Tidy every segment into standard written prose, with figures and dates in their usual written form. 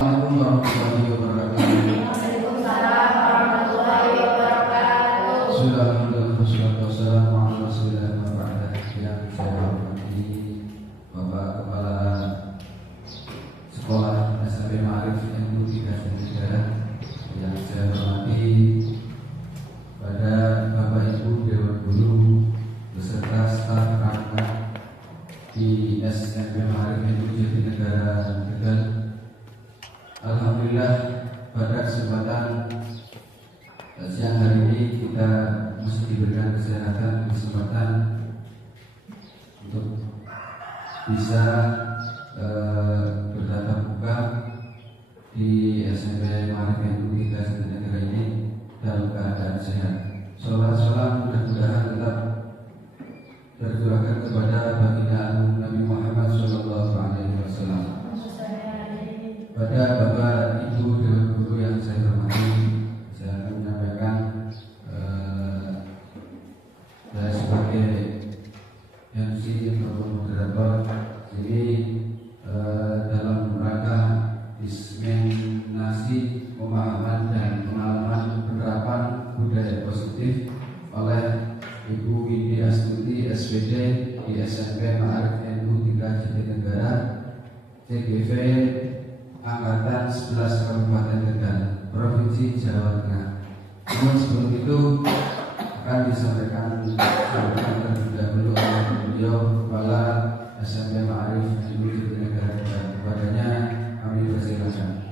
warahmatullahi wabarakatuh. Waalaikumsalam warahmatullahi wabarakatuh. Bismillahirrahmanirrahim. Wassalamu ala rasulillah wa ba'da. Yang saya hormati Bapak Kepala Sekolah SMP Ma'arif NU 3 yang saya hormati pada Bapak Ibu Dewan Guru beserta staf perangkat di SMP Ma'arif NU Jatinegara Tegal. Alhamdulillah pada kesempatan siang hari ini kita masih diberikan kesempatan untuk bisa bertatap muka di SMP Ma'arif NU kita Jatinegara ini dalam keadaan sehat. Salam mudah-mudahan tetap tercurahkan kepada baginda Nabi Muhammad SAW. Pada Bapak Ibu Dewan Guru yang saya hormati, saya akan menyampaikan saya sebagai MC atau moderator jadi dalam rangka diseminasi pemahaman dan pengalaman penerapan budaya positif oleh Ibu Windy Astuti SPD di SMP Ma'arif NU 3 Jatinegara CGV Angkatan 11 Kabupaten Tegal, Provinsi Jawa Tengah. Namun sebelum itu akan disampaikan terlebih dahulu oleh beliau Kepala SMP Ma'arif NU Jatinegara Tegal. Kepadanya kami persilakan.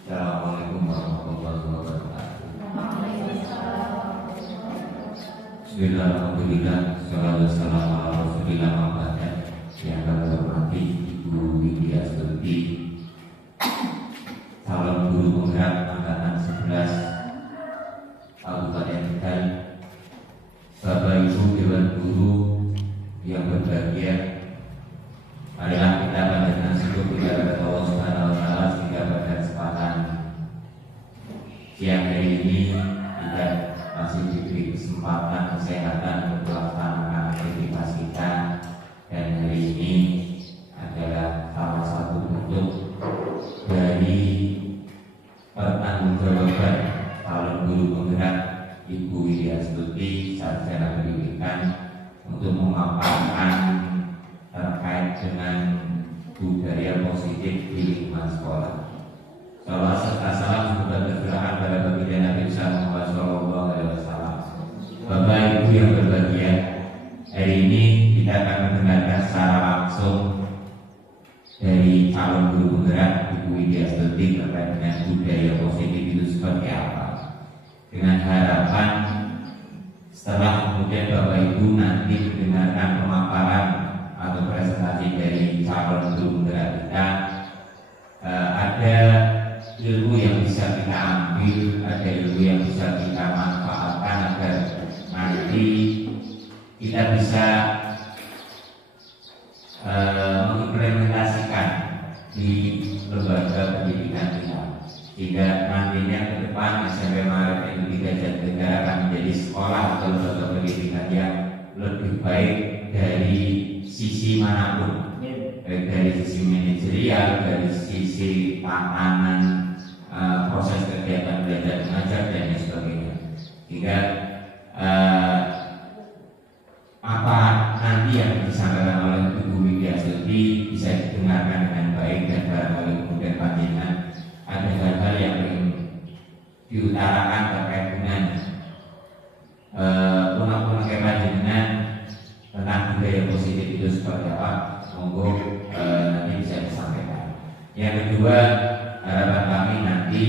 Assalamualaikum warahmatullahi wabarakatuh. Bismillahirrahmanirrahim. Shallallahu wasallam ala rasulillah Muhammad. Yang kami hormati Ibu Windy Astuti, calon guru penggerak angkatan 11 Kabupaten Tegal, Bapak Ibu Dewan Guru yang berbahagia, marilah kita panjatkan syukur kepada Allah Subhanahu wa Ta'ala sehingga pada kesempatan siang hari ini kita masih diberi kesempatan kesehatan untuk melaksanakan aktivitas kita. Dan hari ini adalah salah satu bentuk dari pertanggungjawaban calon guru penggerak Ibu Windy Astuti sarjana pendidikan untuk memaparkan terkait dengan budaya positif di lingkungan sekolah. Salawat serta salam semoga tercurahkan pada baginda Nabi Muhammad SAW. Bapak Ibu yang berbahagia, hari ini kita akan mendengarkan secara langsung dari calon guru penggerak Ibu Windy Astuti terkait dengan budaya positif itu seperti apa. Dengan harapan setelah kemudian Bapak Ibu nanti mendengarkan pemaparan atau presentasi dari calon guru penggerak kita, ada ilmu yang bisa kita ambil, ada ilmu yang bisa kita manfaatkan agar nanti kita bisa mengimplementasikan di lembaga pendidikan kita, sehingga nantinya ke depan SMP Ma'arif NU 3 Jatinegara akan menjadi sekolah atau lembaga pendidikan yang lebih baik dari sisi manapun, baik dari sisi manajerial, dari sisi tatanan proses kegiatan belajar mengajar dan lain sebagainya, sehingga apa nanti yang disampaikan oleh Ibu Windy Astuti bisa didengarkan dengan baik dan barangkali kemudian panjenengan ada hal-hal yang ingin diutarakan terkait dengan punak-punak panjenengan tentang budaya positif itu seperti apa, monggo nanti bisa disampaikan. Yang kedua, harapan kami nanti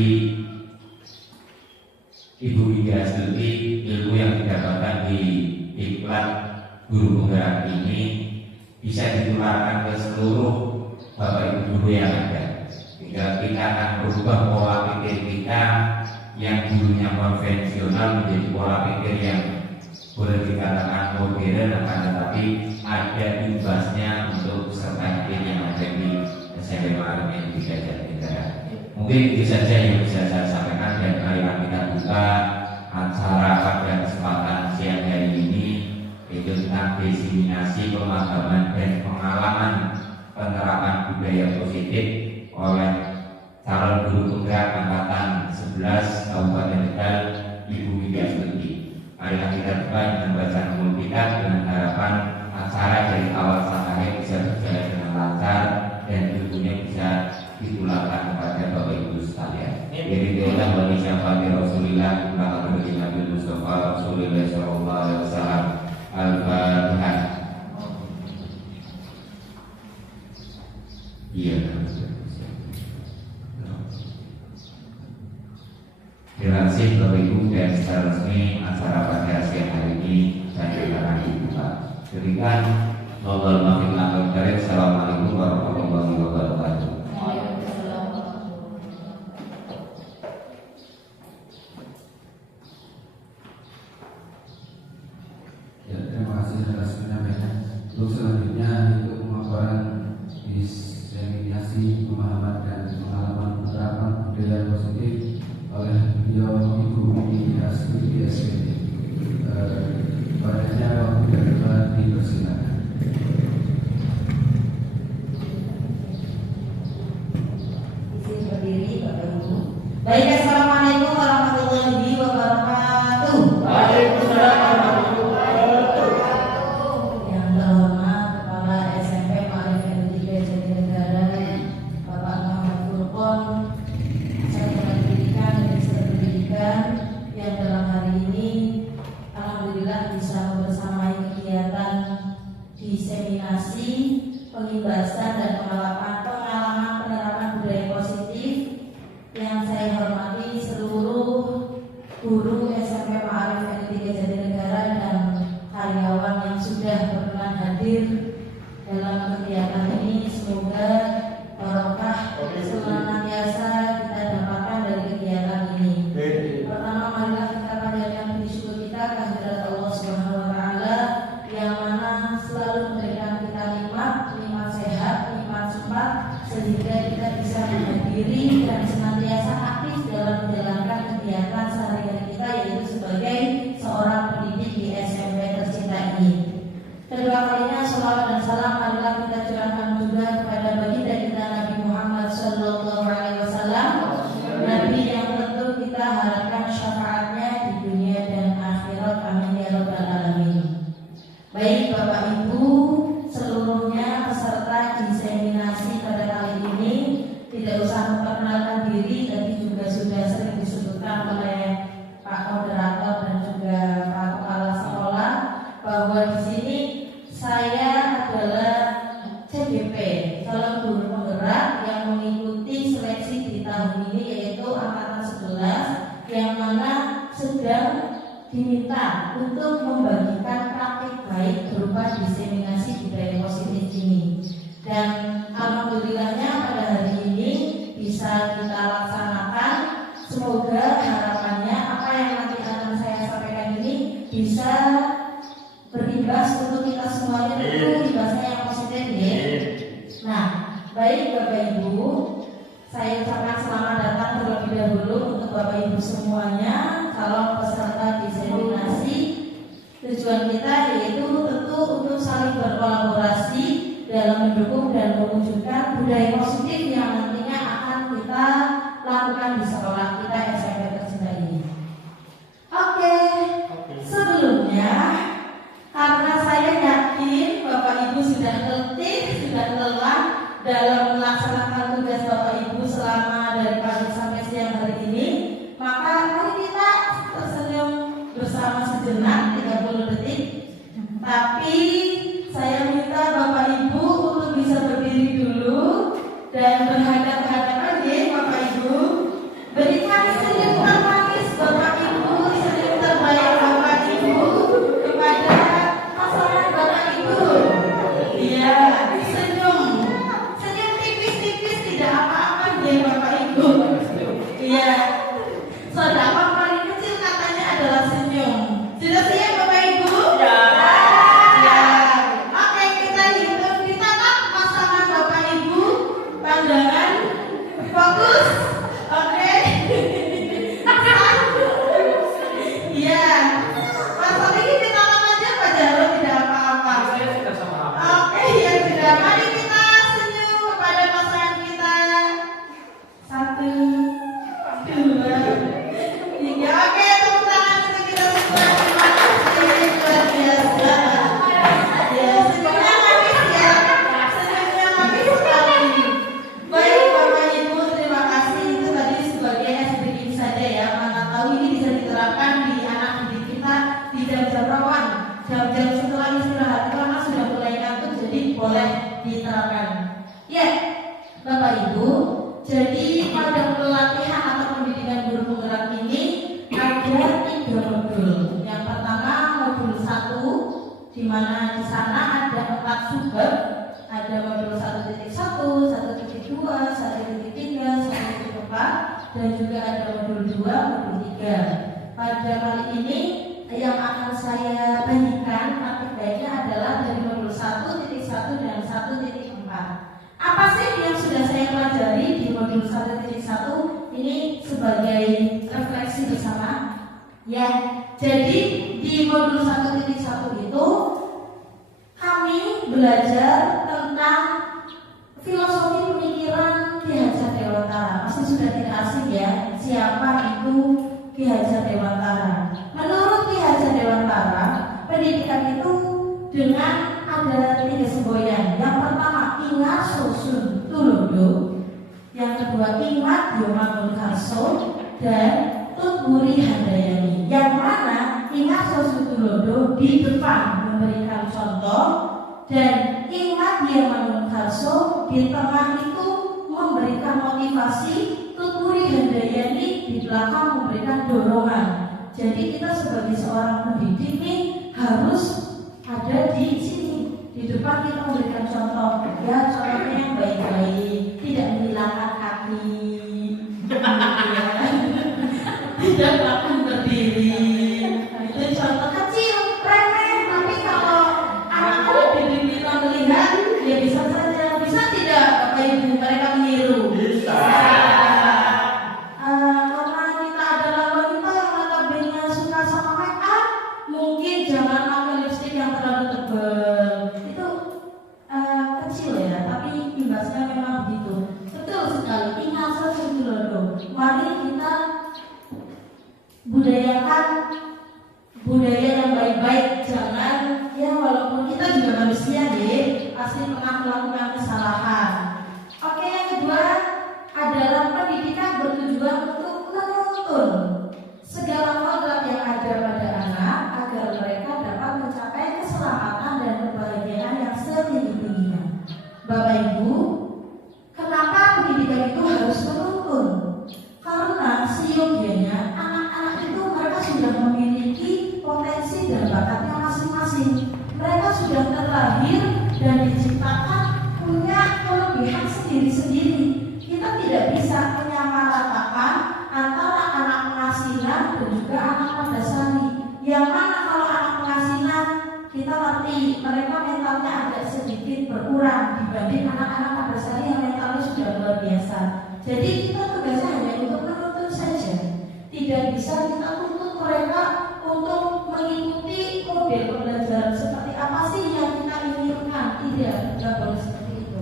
Ibu Windy Astuti ilmu yang didapatkan di diklat guru penggerak ini bisa ditularkan ke seluruh Bapak Ibu guru yang ada, sehingga kita akan berubah pola pikir kita yang dulunya konvensional menjadi pola pikir yang boleh dikatakan modern, akan tetapi ada imbasnya untuk peserta didik yang ada di SMP Ma'arif NU 3 Jatinegara. Mungkin itu saja yang bisa saya sampaikan, dan marilah kita buka acara pada kesempatan siang hari ini, itu tentang diseminasi pemahaman dan pengalaman budaya positif oleh calon guru penggerak angkatan 11 Kabupaten Tegal, Ibu Widya Astuti. Marilah kita buka dengan bacaan multikat dengan harapan acara dari awal sampai akhir bisa berjalan dengan lancar dan tentunya bisa ditulangkan kepada Bapak Ibu sekalian. Jadi Allah wa syafaati Rasulillah maka bagi Nabi Mustafa Rasulullah sallallahu alaihi wasallam. Al-Fatihah. Iya. Terima kasih Bapak Ibu, dan secara resmi acara pada siang hari ini saya akan dibuka. Berikan Nobel Mahfil Akal Karim. Assalamualaikum warahmatullahi wabarakatuh. Ya, terima kasih atas penyampaian. Untuk selanjutnya untuk pemaparan diseminasi pemahaman dan pengalaman penerapan budaya positif oleh beliau Ibu Widya Astuti SPD. Padanya waktu dan tempat dipersilakan. Izin berdiri Bapak Ibu. Baik, assalamualaikum warahmatullahi wabarakatuh. Waalaikumsalam warahmatullahi wabarakatuh. Yang terhormat Kepala SMP Ma'arif N3 Jatinegara, Bapak Muhammad Furqon, Sarjana Pendidikan dan Magister Pendidikan, yang dalam hari ini alhamdulillah bisa membersamai kegiatan diseminasi, pengimbasan dan pengalaman penerapan budaya positif. Yang saya hormati seluruh guru SMP Ma'arif N3 Jatinegara dan karyawan yang sudah berkenan hadir dalam kegiatan ini. Semoga barokah senantiasa kita dapatkan dari kegiatan ini. Pertama, marilah kita panjatkan puji syukur kita kehadirat Allah Subhanahu wa taala yang mana selalu memberikan kita nikmat sehat, nikmat sempat, sehingga kita bisa menghadiri dan senantiasa aktif dalam menjalankan kegiatan sehari-hari kita, yaitu sebagai seorang pendidik di SMP tercinta ini. Kedua kalinya, sholawat dan salam marilah kita curahkan juga kepada baginda kita Nabi Muhammad Sallallahu Alaihi Wasallam, Nabi yang tentu kita harapkan syafaatnya di dunia dan akhirat. Amin ya rabbal alamin. Baik Bapak Ibu seluruhnya peserta diseminasi pada kali ini, tidak usah memperkenalkan diri, tapi juga sudah sering disebutkan oleh Pak Moderator dan juga Pak Kepala Sekolah bahwa di sini saya adalah CGP, calon guru penggerak yang mengikuti seleksi di tahun ini, yaitu angkatan 11, yang mana sedang diminta untuk membagikan praktik baik berupa diseminasi budaya positif ini. Dan alhamdulillahnya pada hari ini bisa kita laksanakan. Semoga harapannya apa yang nanti akan saya sampaikan ini bisa berimbas untuk kita semuanya, tentu imbasnya yang positif ya. Nah, baik Bapak Ibu, saya ucapkan selamat datang terlebih dahulu untuk Bapak Ibu semuanya calon peserta diseminasi. Tujuan kita yaitu tentu untuk saling berkolaborasi dalam mendukung dan mewujudkan budaya positif yang nantinya akan kita lakukan di sekolah kita SMP tercinta ini. Oke. Sebelumnya, karena saya yakin Bapak Ibu sudah letih, sudah lelah dalam melaksanakan tugas Bapak Ibu selama dari pagi sampai siang hari ini, maka mari kita tersenyum bersama sejenak 30 detik. Tapi saya minta Bapak Ibu untuk bisa berdiri dulu dan berhadap-hadapan ya Bapak Ibu. Berikan senyum termanis Bapak Ibu, senyum terbaik Bapak Ibu kepada pasangan Bapak Ibu. Iya, senyum tipis-tipis diterapkan. Ya, Bapak Ibu, jadi pada pelatihan atau pendidikan guru penggerak ini ada 3 modul. Yang pertama modul 1, di mana di sana ada 4 subbab. Ada modul 1.1, 1.2, 1.3, 1.4, dan juga ada modul 2, modul 3. Pada kali ini yang akan saya bagikan praktik baiknya adalah dari modul 1.1 dan 1.4. Apa sih yang sudah saya pelajari di modul 1.1 ini sebagai refleksi bersama? Ya, jadi di modul 1.1 itu kami belajar tentang filosofi pemikiran Ki Hajar Dewantara. Masih sudah tidak asing ya, siapa itu Ki Hajar Dewantara. Menurut Ki Hajar Dewantara, pendidikan itu dengan ada 3 semboyan. Yang pertama ingat susun tulodo, yang kedua ingat Yomangunkarso, dan tutwuri handayani. Yang mana ingat susun tulodo di depan memberikan contoh, dan ingat Yomangunkarso di tengah itu memberikan motivasi, tutwuri handayani di belakang memberikan dorongan. Jadi kita sebagai seorang pendidik nih harus ada di sini. Di depan kita memberikan contoh, ya contohnya yang baik-baik, tidak menghilangkan kaki, tidak akan berdiri. Itu contoh kecil, remeh, tapi kalau anak-anak didik kita melihat, ya bisa saja, bisa tidak Bapak Ibu mereka meniru. Bisa. Karena kita adalah wanita yang notabene suka sama make up, mungkin jangan pakai lipstik yang terlalu tebal. Kecil ya, tapi imbasnya memang begitu. Betul sekali. Ingat susun tulodo. Mari kita budayakan budaya yang baik-baik. Jangan ya, walaupun kita juga manusia deh, pasti pernah melakukan kesalahan. Oke, yang kedua adalah pendidikan bertujuan untuk menuntun segala kodrat yang ada pada anak agar mereka dapat mencapai keselamatan dan kebahagiaan yang setinggi-tingginya. Bapak Ibu, kenapa pendidikan itu harus menuntun? Karena seyogianya anak-anak itu mereka sudah memiliki potensi dan bakatnya masing-masing. Mereka sudah terlahir dan diciptakan punya kelebihan sendiri-sendiri. Kita tidak bisa menyamaratakan antara anak pengasinan dan juga anak madasani. Yang mana kalau anak pengasinan kita ngerti mereka mentalnya agak sedikit berkurang dibanding anak-anak madasani yang mentalnya sudah luar biasa. Jadi kita tugasnya hanya untuk menuntun saja. Tidak bisa kita tuntut mereka untuk mengikuti model pembelajaran seperti apa sih yang kita inginkan. Tidak boleh seperti itu.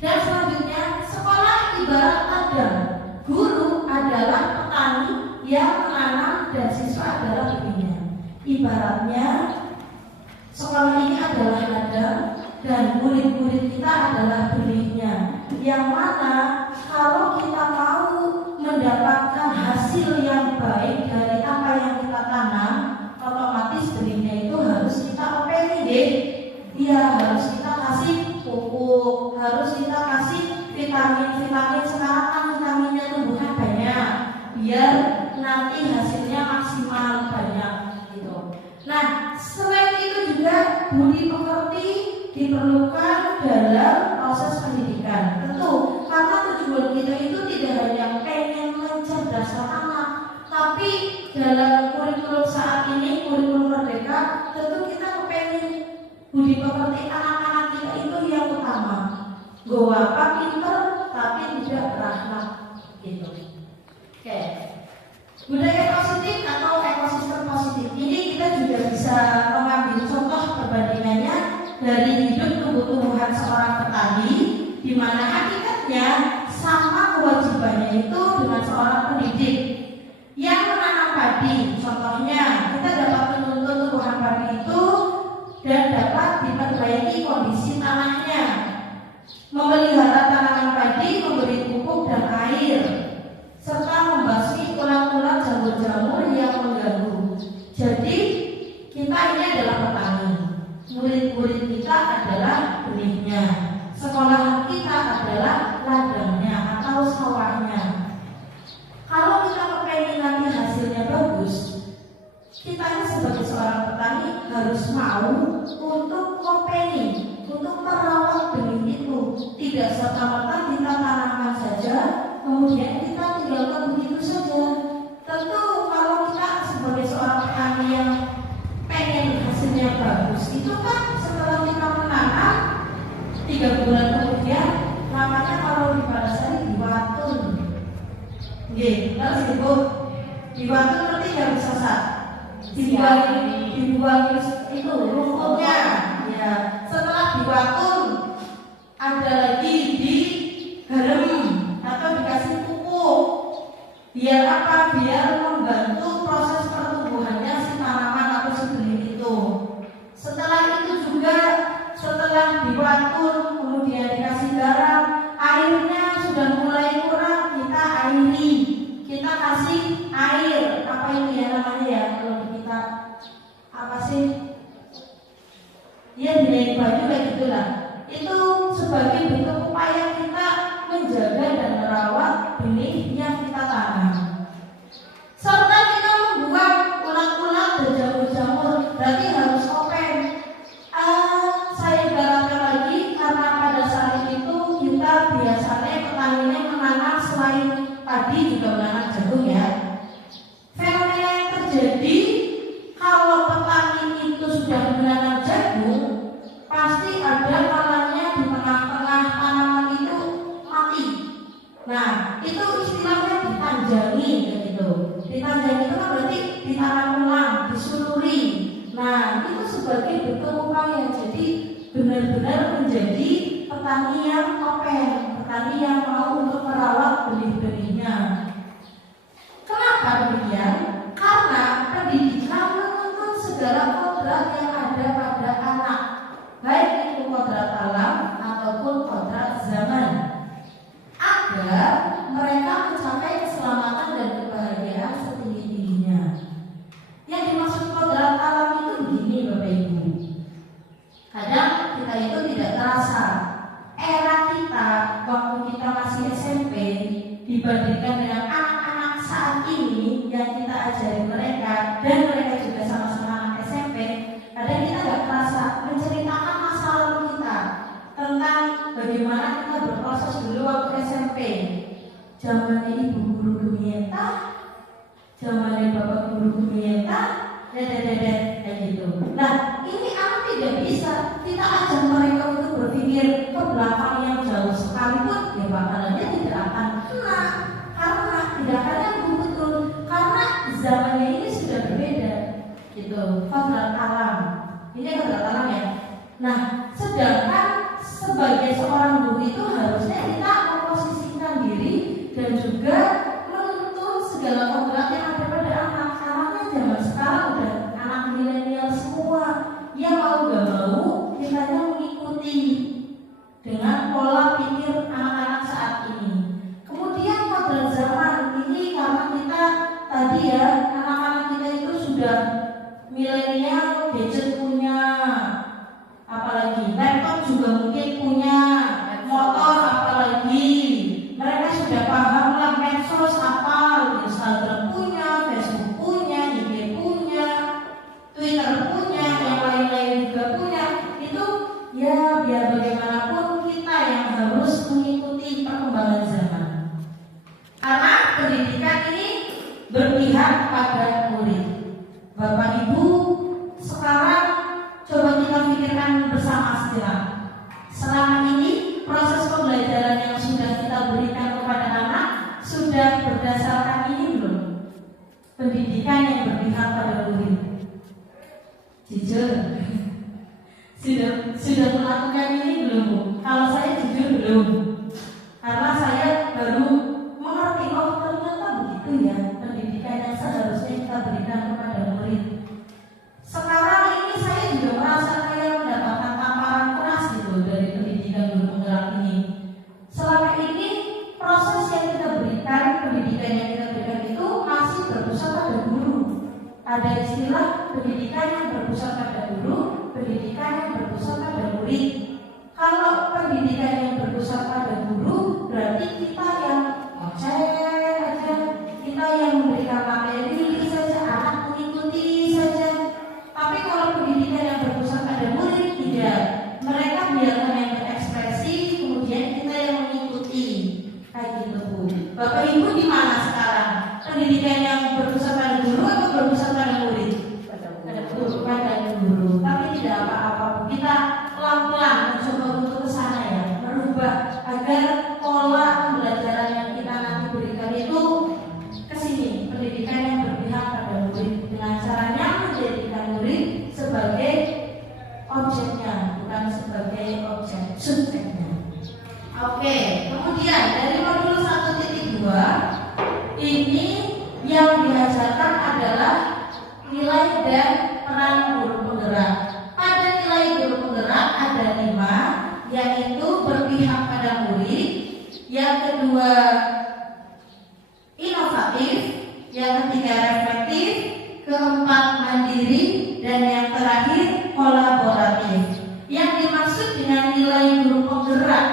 Dan selanjutnya sekolah ibarat ladang. Guru adalah petani yang menanam dan siswa adalah benih. Ibaratnya sekolah ini adalah ladang dan murid-murid kita adalah benihnya. Yang mana kalau kita mau mendapatkan hasil yang baik dari apa yang kita tanam, otomatis benihnya itu harus kita openi deh. Dia harus kita kasih pupuk, harus kita kasih vitamin-vitamin. Sekarang kan vitaminnya tumbuhan banyak, biar nanti hasilnya maksimal banyak gitu. Nah, selain itu juga budi pekerti diperlukan dalam proses pendidikan. Tentu, karena tujuan kita itu tidak hanya pengen mencerdaskan anak, tapi dalam kurikulum saat ini, kurikulum merdeka, tentu kita kepengen budi pekerti anak-anak kita itu yang utama. Goa apa pinter, tapi tidak berakhlak gitu. Oke. Budaya positif atau ekosistem positif ini kita juga bisa mengambil contoh perbandingannya dari hidup kebutuhan seorang petani, di mana hakikatnya sama kewajibannya itu dengan seorang pendidik yang menanam padi. Contohnya kita dapat menuntut tumbuhan padi itu dan dapat diperbaiki kondisi tanahnya, memelihara tanaman padi, memberi pupuk dan air, serta membasmi ulat-ulat jamur-jamur yang mengganggu. Jadi kita ini adalah petani, murid-murid kita adalah benihnya. tidak serta-merta kita tanamkan saja, kemudian kita tinggalkan begitu saja. Tentu kalau kita sebagai seorang petani yang pengen hasilnya bagus, itu kan setelah kita menanam 3 bulan kemudian, namanya kalau di Palasari diwatun. Terus ibu diwatun nanti nggak bisa sah. Dibuang itu rumputnya. Ya, setelah diwatun ada lagi digarem atau dikasih pupuk. Biar apa? Biar membantu proses pertumbuhannya si tanaman atau si benih itu. Setelah itu juga, setelah diwatun kemudian dikasih garam, airnya sudah mulai kurang, kita airi, kita kasih air. Apa ini ya namanya ya kalau di kita apa sih? Ya dinaik baju kayak gitulah. Itu sebagai bentuk upaya kita menjaga dan merawat benih yang kita tanam. Serta kita membuang ulat-ulat dan jamur-jamur, berarti harus open. Saya ibaratkan lagi karena pada saat itu kita biasanya petaninya menanam selain padi juga menanam jagung ya. Fenomena yang terjadi kalau petani itu sudah menanam jagung, pasti ada kalanya di tengah-tengah tanaman itu mati. Nah, itu istilahnya ditanjangi gitu. Ditanjangi itu kan berarti ditanam ulang, disuluri. Nah, itu sebagai bentuk upaya. Jadi benar-benar menjadi petani yang open, petani yang mau untuk merawat benih-benihnya. Kenapa demikian? Karena pendidikan menuntut segala kodrat yang ada pada anak, baik itu kodrat alam ataupun kodrat zaman, agar mereka mencapai keselamatan dan kebahagiaan setinggi-tingginya. Yang dimaksud kodrat alam itu begini Bapak Ibu. Kadang kita itu tidak terasa. Era kita waktu kita masih SMP dibandingkan dengan anak-anak saat ini yang kita ajari mereka, dan mereka juga sama-sama anak SMP, kadang kita nggak terasa menceritakan masa lalu kita tentang bagaimana kita berproses dulu waktu SMP. Zamannya ibu guru Dumieta, zamannya bapak guru Dumieta, kayak gitu. Nah, ini anak tidak bisa kita ajak mereka untuk berpikir ke belakang yang jauh sekalipun, ya bakalannya tidak akan kena, karena tidak akan nyambung betul, karena zamannya ini sudah berbeda, gitu. Kodrat alam, ini kodrat alam ya. Nah, sedangkan sebagai seorang guru itu harusnya kita memposisikan diri dan juga menuntut segala kodrat yang ada pada anak-anaknya zaman sekarang udah anak milenial semua, yang mau gak mau kita mengikuti dengan pola pikir anak-anak saat ini. Kemudian kodrat zaman ini karena kita tadi ya, anak-anak kita itu sudah milenial, gadget punya, apalagi laptop juga mungkin punya, motor apalagi, mereka sudah paham lah medsos apa, Instagram punya, Facebook punya, IG punya, Twitter punya, yang lain-lain juga punya. Itu ya biar bagaimanapun kita yang harus mengikuti perkembangan zaman, karena pendidikan ini berpihak pada murid. Bapak Ibu, sekarang coba kita pikirkan bersama sejenak. Selama ini proses pembelajaran yang sudah kita berikan kepada anak sudah berdasarkan ini belum? Pendidikan yang berpihak pada murid. Jujur, sudah melakukan ini belum Bu? Kalau saya jujur belum, karena saya baru mengerti oh ternyata begitu ya pendidikan yang seharusnya kita berikan kepada murid. Sekarang ini saya juga merasa kayak mendapatkan tamparan keras gitu dari pendidikan guru penggerak ini. Selama ini proses yang kita berikan, pendidikan yang kita berikan itu masih berpusat pada guru. Ada istilah pendidikan yang berpusat pada guru, pendidikan yang berpusat pada murid. Kalau pendidikan yang berpusat pada guru, berarti kita yang ngoceh aja, kita yang memberikan materi saja, anak mengikuti saja. Tapi kalau pendidikan yang berpusat pada murid tidak, mereka biarkan yang berekspresi, kemudian kita Bapak Ibu di mana sekarang? Pendidikan yang berpusat pada guru atau berpusat pada murid? Pada guru. Tapi tidak apa-apa, kita pelan-pelan mencoba untuk ke sana ya, merubah agar pola pembelajaran yang kita nanti berikan itu ke sini, pendidikan yang berpihak pada murid dengan caranya menjadikan murid sebagai objeknya, bukan sebagai objek subjeknya. Oke, kemudian dari modul 1.2 ini yang diajarkan adalah nilai dan peran guru penggerak. Pada nilai guru penggerak ada 5, yaitu berpihak pada murid, yang kedua inovatif, yang ketiga reflektif, keempat mandiri, dan yang terakhir kolaboratif. Yang dimaksud dengan nilai guru penggerak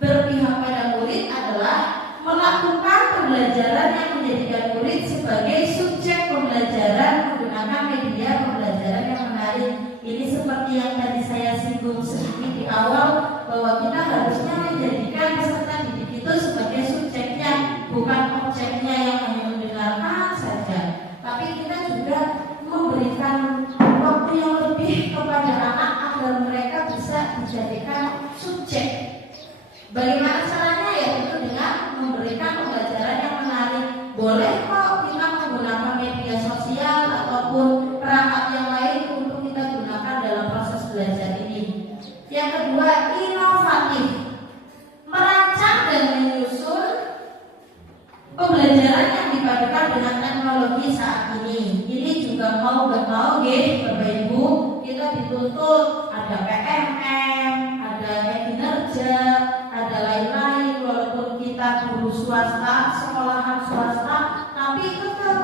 berpihak pada murid adalah melakukan pembelajaran yang menjadikan murid sebagai subjek pembelajaran menggunakan media pembelajaran yang menarik. Ini seperti yang tadi saya singgung sedikit di awal, bahwa kita harusnya menjadikan peserta didik itu sebagai subjeknya, bukan objeknya yang hanya mendengarkan saja. Tapi kita juga memberikan waktu yang lebih kepada anak agar mereka bisa dijadikan subjek. Bagaimana caranya? Yaitu dengan memberikan pembelajaran yang menarik. Boleh kok kita menggunakan media sosial ataupun perangkat yang lain untuk kita gunakan dalam proses belajar ini. Yang kedua, inovatif, merancang dan menyusun pembelajaran yang dipadukan dengan teknologi saat ini. Ini juga mau gak mau Bapak Ibu, kita dituntut ada PMM, ada kinerja, ada lain-lain. Walaupun kita guru swasta, sekolahan swasta, tapi tetap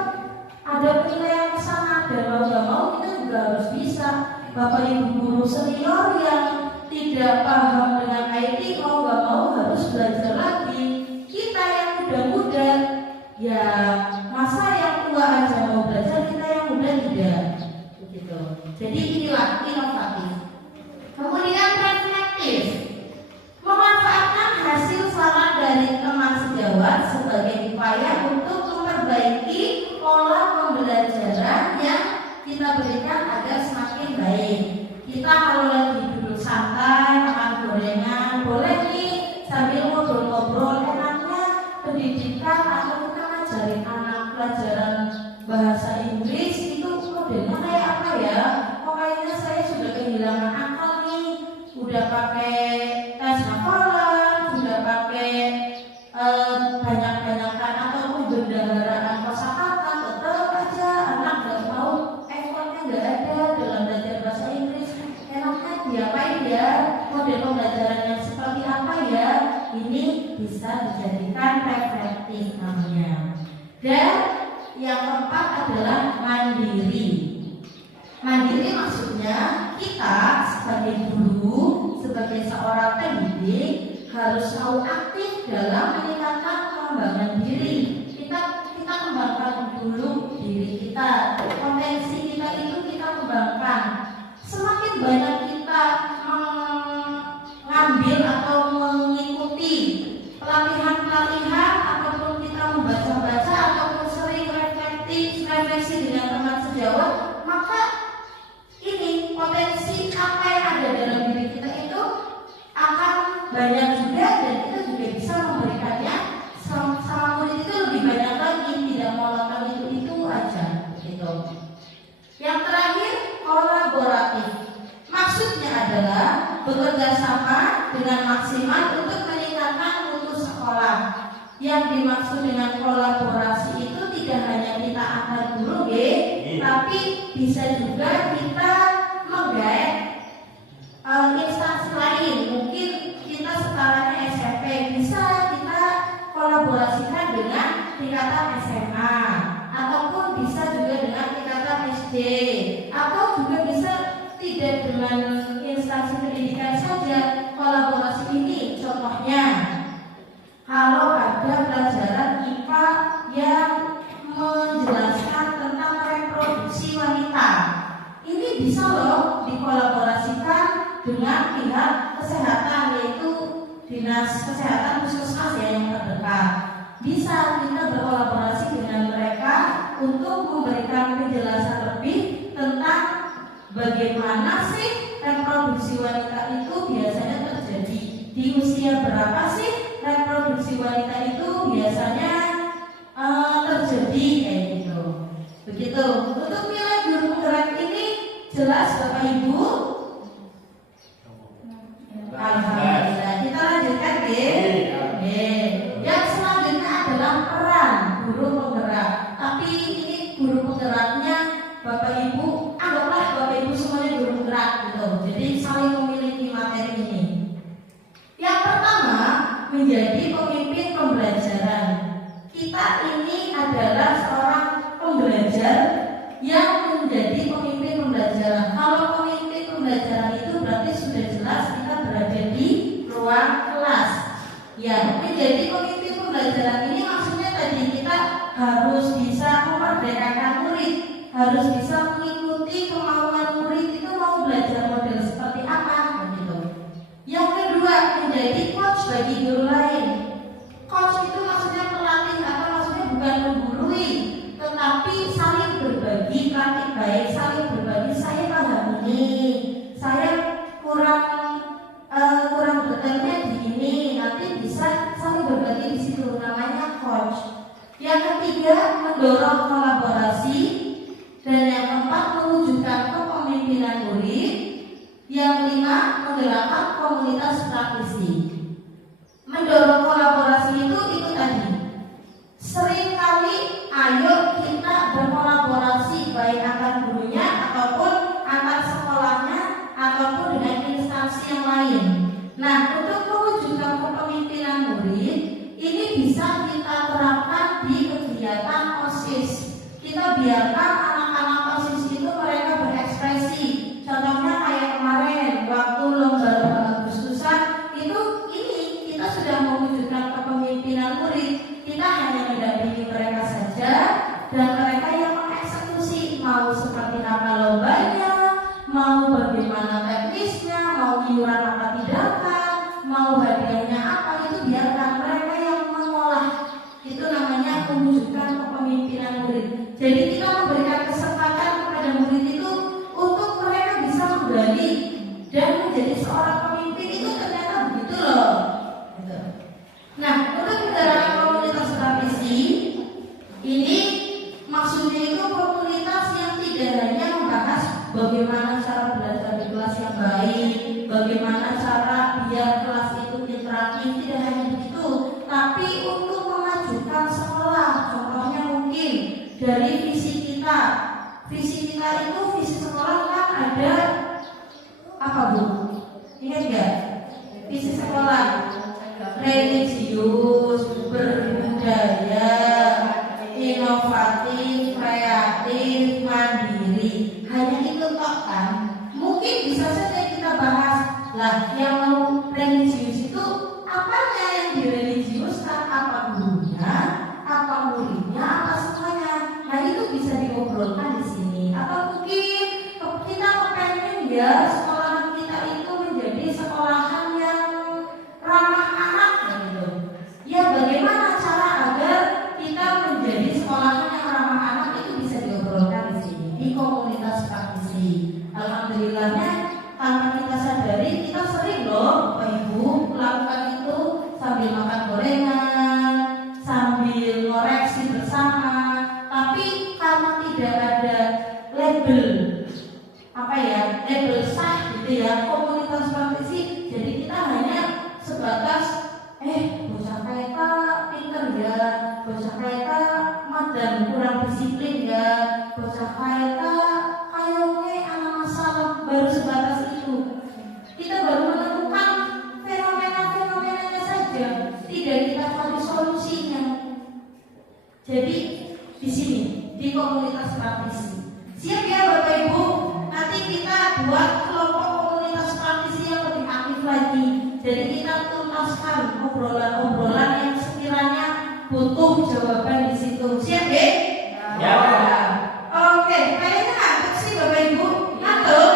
ada penilaian ke sana, dan mau gak mau kita juga harus bisa. Bapak Ibu guru senior yang tidak paham dengan IT, mau gak mau harus belajar lagi. Kita yang muda-muda, ya masa yang tua aja mau belajar, kita yang muda tidak, begitu. Jadi inilah inovatif. Kemudian reflektif, memanfaatkan hasil saran dari teman sejawat sebagai upaya untuk memperbaiki pola pembelajaran yang kita berikan agar semakin baik. Kita kalau lagi duduk santai makan gorengan, boleh nih sambil ngobrol-ngobrol. Enaknya pendidikan atau kita ngajarin anak pelajaran bahasa Inggris itu modelnya kayak apa ya? Pokoknya saya sudah kehilangan akal nih, udah pakai tes hafalan, sudah pakai banyak-banyakan ataupun bendaharaan kosakata, tetap aja anak nggak mau, effortnya nggak ada dalam belajar bahasa Inggris. Enaknya diapain ya? Model pembelajaran yang seperti apa ya? Ini bisa dijadikan reflektif namanya. Dan yang keempat adalah mandiri. Mandiri maksudnya kita sebagai guru, sebagai seorang pendidik harus mau aktif dalam meningkatkan pengembangan diri. Kita kembangkan dulu diri kita, potensi kita itu kita kembangkan. Semakin banyak kita mengambil atau mengikuti pelatihan-pelatihan ataupun kita membaca-baca ataupun sering refleksi dengan teman sejawat, maka ini potensi apa yang ada dalam diri kita itu akan banyak juga, dan kita juga bisa memberikannya sama murid itu lebih banyak lagi, tidak monoton itu aja gitu. Yang terakhir, kolaboratif. Maksudnya adalah bekerja sama dengan maksimal untuk meningkatkan mutu sekolah. Yang dimaksud dengan kolaborasi itu tidak hanya kita antar guru, tapi bisa juga kita menggait instansi lain. Mungkin kita sekarangnya SMP, bisa kita kolaborasikan dengan tingkatan SMA, ataupun bisa juga dengan tingkatan SD, atau juga bisa tidak dengan instansi pendidikan saja. Kolaborasi ini contohnya kalau ada pelajaran IPA yang menjelaskan tentang reproduksi wanita, ini bisa loh dikolaborasikan dengan pihak kesehatan, yaitu dinas kesehatan puskesmas ya yang terdekat. bisa kita berkolaborasi dengan mereka untuk memberikan penjelasan lebih tentang bagaimana sih reproduksi wanita itu biasanya terjadi, di usia berapa sih reproduksi wanita itu biasanya terjadi, kayak gitu. Begitu. Untuk nilai guru penggerak ini jelas Bapak Ibu? Alhamdulillah. Kita lanjutkan ya. Yang selanjutnya adalah peran guru penggerak. Tapi ini guru penggeraknya Bapak Ibu, anggaplah Bapak Ibu semuanya guru penggerak gitu. Jadi saling memiliki materi ini. Yang pertama, menjadi pemimpin pembelajaran. Kita ini adalah seorang pembelajar yang menjadi pemimpin pembelajaran. Kalau pemimpin pembelajaran itu berarti sudah jelas kita berada di ruang kelas. Ya, menjadi pemimpin pembelajaran ini maksudnya tadi kita harus bisa memerdekakan murid, harus bisa mengikuti kemauan murid itu mau belajar model seperti apa, gitu. Yang kedua, menjadi coach bagi guru lain. Coach itu maksudnya pelatih, atau maksudnya bukan menggurui, tetapi saling berbagi praktik baik, saling berbagi. Saya paham ini, saya kurang detailnya di ini, nanti bisa saling berbagi di situ, namanya coach. Yang ketiga, mendorong kolaborasi, dan yang keempat, mewujudkan kepemimpinan murid. Yang lima, menggerakkan komunitas praktisi. Mendorong kolaborasi itu tadi. Seringkali ayo kita berkolaborasi baik antar gurunya ataupun antar sekolahnya ataupun dengan instansi yang lain. Nah, untuk mewujudkan kepemimpinan murid ini bisa kita terapkan di kegiatan OSIS. Kita biarkan anak-anak OSIS itu mereka berekspresi. Contohnya kayak kemarin waktu lomba Agustusan itu kita sudah mewujudkan kepemimpinan murid. Kita hanya mendampingi mereka saja dan mereka yang mengeksekusi, mau seperti apa lombanya, mau bagaimana teknisnya, mau iuran apa tidakkan, mau hadiahnya apa, itu biarkan mereka yang mengolah. Itu namanya mewujudkan kepemimpinan murid. Jadi kita memberikan kesempatan kepada murid itu untuk mereka bisa menggali dan menjadi seorang pemimpin, itu ternyata begitu loh. Nah, untuk menggerakkan komunitas praktisi ini maksudnya itu komunitas yang tidak hanya membahas bagaimana cara belajar di kelas yang baik, bagaimana cara biar kelas itu interaktif, tidak hanya begitu, tapi untuk memajukan sekolah. Contohnya mungkin dari visi kita. Visi kita itu, visi sekolah kan ada apa Bu? Ingat gak? Visi sekolah religius, berbudaya, inovatif, kreatif, mandiri. Hanya itu toh kan? Mungkin bisa saja kita bahas lah yang mau religius itu apanya yang di religius kan, apa gurunya, apa muridnya, apa semuanya. Nah itu bisa diobrolkan di sini. Atau mungkin kita kepengen ya sekolahan kita itu menjadi sekolahan yang ramah anak gitu. Ya bagaimana cara agar kita menjadi sekolahan yang ramah anak, itu bisa diobrolkan di sini di komunitas praktisi. Alhamdulillahnya tanpa kita sadari kita sering loh Bapak Ibu melakukan itu sambil makan gorengan, sambil ngoreksi bersama. Tapi karena tidak ada label label sah gitu ya komunitas praktisi, jadi kita hanya sebatas bocah kaita pinter ya, bocah kaita madan kurang disiplin ya, bocah kaita kayaknya anak masalah, baru sebatas itu. Kita baru menemukan fenomena-fenomenanya saja, tidak kita cari solusinya. Jadi di sini di komunitas praktisi siap ya Bapak Ibu, nanti kita buat kelompok komunitas praktisi yang lebih aktif lagi. Jadi kita tuntaskan obrolan-obrolan yang sekiranya butuh jawaban di situ. Siap ya? Ya. Oke, kayaknya ngantuk sih Bapak Ibu. Ngantuk?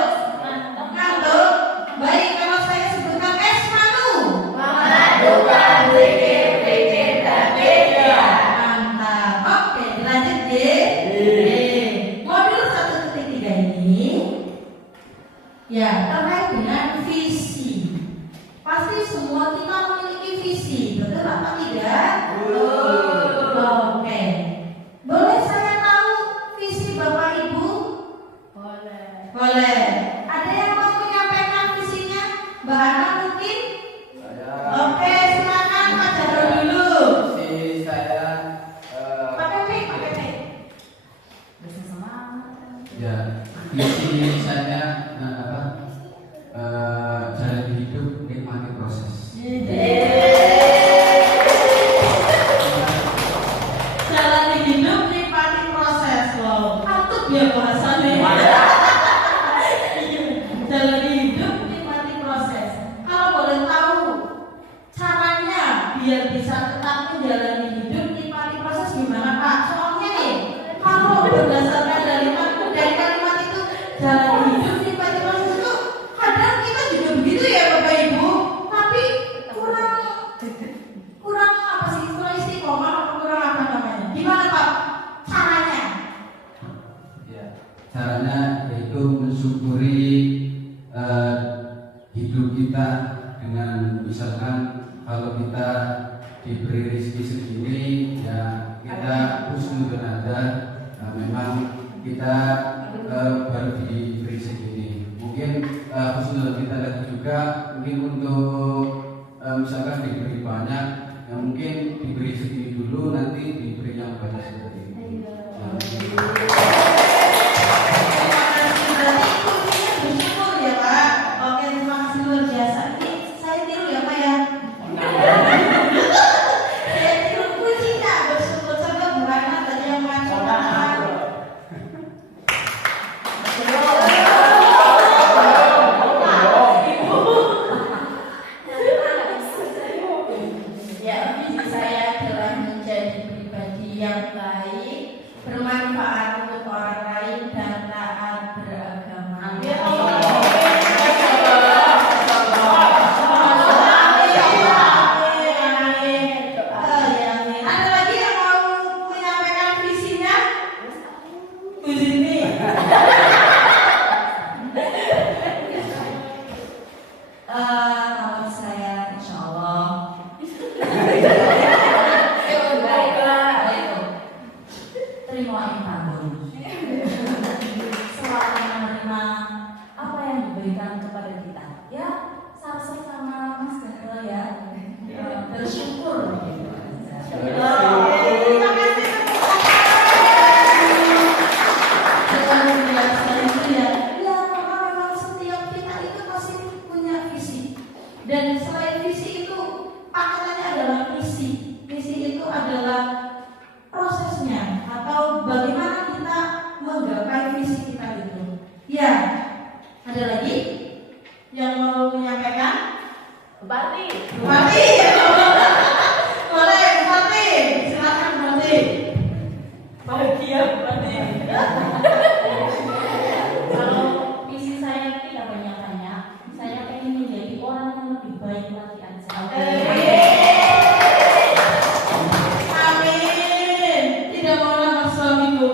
Baik, kalau saya sebutkan Manu. Memadukan pikir-pikir dan pikiran. apa tidak? Oke. Boleh saya tahu visi Bapak Ibu? Boleh. Boleh. Ada yang mau menyampaikan visinya? Mbak Ana mungkin? Oke, silakan Pak Jarod dulu. Si saya Pakai mic. ya visi saya jalan hidup nikmati proses. Jalani hidup nikmati proses. Wow, patut ya bahasannya. Jalani hidup nikmati proses. Kalau boleh tahu caranya biar bisa tetap menjalani hidup nikmati proses gimana Pak? Soalnya nih kalau berdasarkan dari kalimat itu jalani hidup nikmati proses itu kadang kita juga begitu ya Bapak Ibu, tapi kurang apa sih, kurang istiqomah atau kurang apa namanya? Gimana Pak caranya? Ya, caranya yaitu mensyukuri hidup kita dengan misalkan kalau kita diberi rezeki segini ya kita husnuzon ada, memang kita baru diberi segini. Mungkin husnuzon kita lagi juga mungkin untuk misalkan diberi banyak, ya mungkin diberi segini dulu nanti diberi yang banyak seperti itu. Berarti kuncinya bersyukur ya Pak. Oke, terima kasih luar biasa. Ini saya tiru ya Pak ya. Saya tiru kuncinya bersyukur. Coba Bu Ana tadi yang mengatakan. Ya, visi saya adalah menjadi pribadi yang baik, bermanfaat untuk orang lain dan taat beragama. Ada lagi yang mau menyampaikan visinya? Di sini. Kalau saya insya Allah terima panggung. Selalu menerima apa yang diberikan kepada kita. Ya, Sarsa sama Mas Gagal ya. Bersyukur gitu aja. Terima kasih. Luar biasa itu ya. Ya, karena memang setiap kita itu pasti punya visi. Dan selain visi itu paketannya adalah misi. Misi itu adalah prosesnya atau bagaimana kita menggapai visi kita itu. Ya, ada lagi yang mau menyampaikan? Bupati. Bupati. Boleh Bupati. Silakan Bupati. Bahagia Bupati. Kalau visi saya tidak banyak-banyak, saya ingin menjadi orang yang lebih baik lagi aja. Amin. Tidak mau nama suamiku.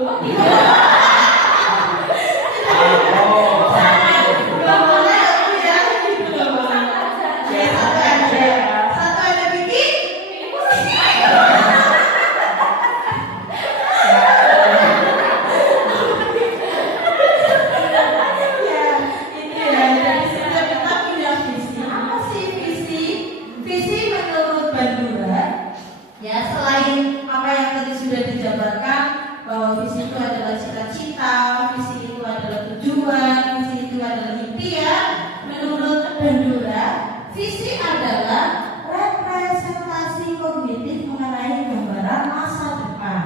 Gak boleh aku ya. Itu gak boleh. Ya, satu aja. Satu aja bikin. Ya, itu ya. Jadi setiap kita punya visi. Apa sih visi? Visi menurut Bandura, ya selain apa yang tadi sudah dijabarkan bahwa visi itu adalah cita-cita, visi itu adalah tujuan, visi itu adalah impian. Menurut Bandura, visi adalah representasi kognitif mengenai gambaran masa depan.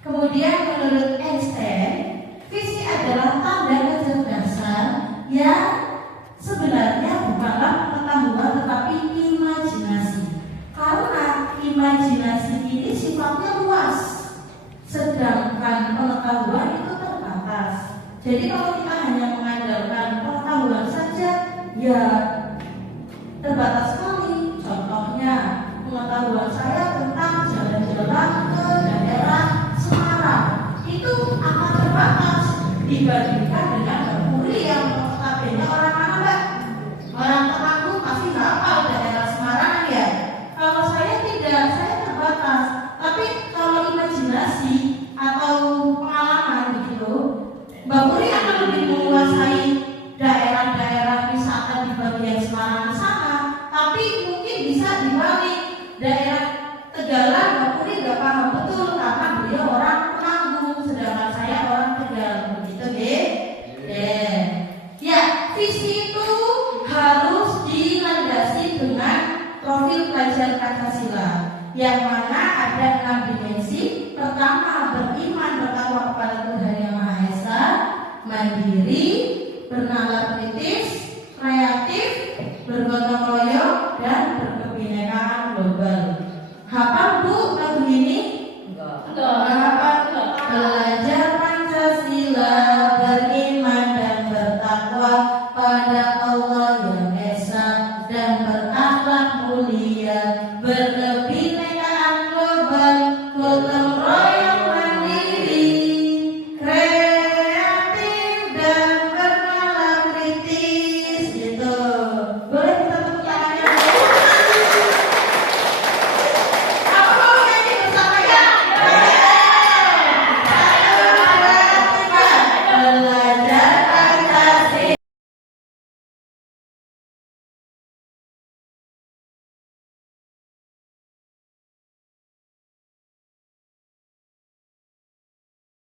Kemudian menurut Einstein, visi adalah tanda kecerdasan yang sebenarnya bukanlah pengetahuan tetapi imajinasi. Karena imajinasi ini sifatnya luas, sedangkan pengetahuan itu terbatas. Jadi kalau kita hanya mengandalkan pengetahuan saja, ya terbatas sekali. Contohnya, pengetahuan saya tentang jalan-jalan ke daerah Semarang itu akan terbatas dibandingkan dengan Bapuri yang notabene orang mana Mbak? Orang Temanggung pasti nggak hafal daerah Semarang ya. Kalau saya tidak belajar Pancasila, yang mana ada 6 dimensi. Pertama, beriman bertakwa kepada Tuhan Yang Maha Esa, mandiri, bernalar kritis, kreatif, bergotong royong, dan berkebinekaan global. Hafal Bu lagu ini? Hafal. Belajar Pancasila, beriman dan bertakwa pada Allah Yang Esa, dan berakhlak mulia, berkebinekaan global, gotong royong mandiri, kreatif dan bernalar kritis. Gitu. Boleh kita tepuk tangannya? Aku mau nyanyi bersama ya? Belajar Pancasila.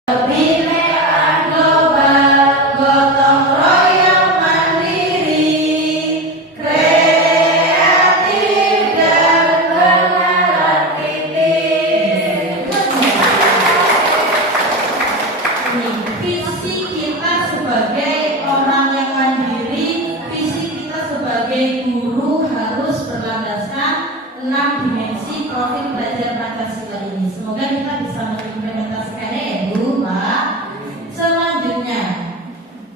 Kebinekaan global, gotong royong mandiri, kreatif dan bernalar kritis. Visi kita sebagai orang yang mandiri, visi kita sebagai guru harus berlandaskan 6 dimensi profil belajar Pancasila ini. Semoga kita bisa mengimplementasikannya ya Bu, Pak. Selanjutnya,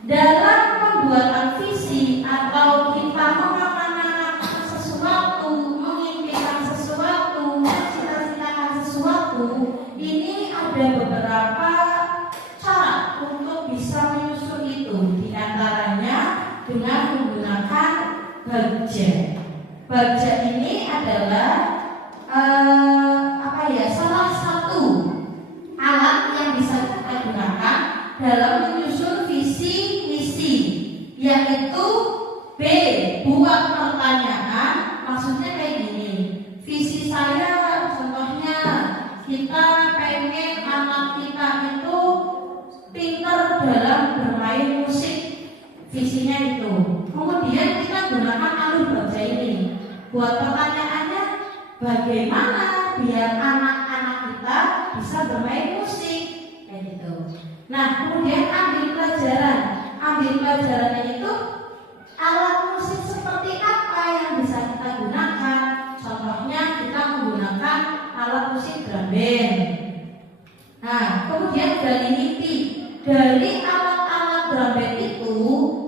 dalam pembuatan visi atau kita mengamanahkan sesuatu, mengimpikan sesuatu, mencita-citakan sesuatu, ini ada beberapa cara untuk bisa menyusun itu. Di antaranya dengan menggunakan Bagja. Bagja ini adalah salah satu alat yang bisa kita gunakan dalam menyusun visi misi, yaitu B, buat pertanyaan. Maksudnya kayak gini, visi saya contohnya kita pengen anak kita itu pintar dalam bermain musik, visinya itu. Kemudian kita gunakan alur Bagja ini. Buat pertanyaannya, bagaimana biar anak-anak kita bisa bermain musik, kayak gitu. Nah, kemudian ambil pelajaran. Ambil pelajarannya itu alat musik seperti apa yang bisa kita gunakan. Contohnya kita menggunakan alat musik drum band. Nah, kemudian gali mimpi. Dari alat-alat drum band itu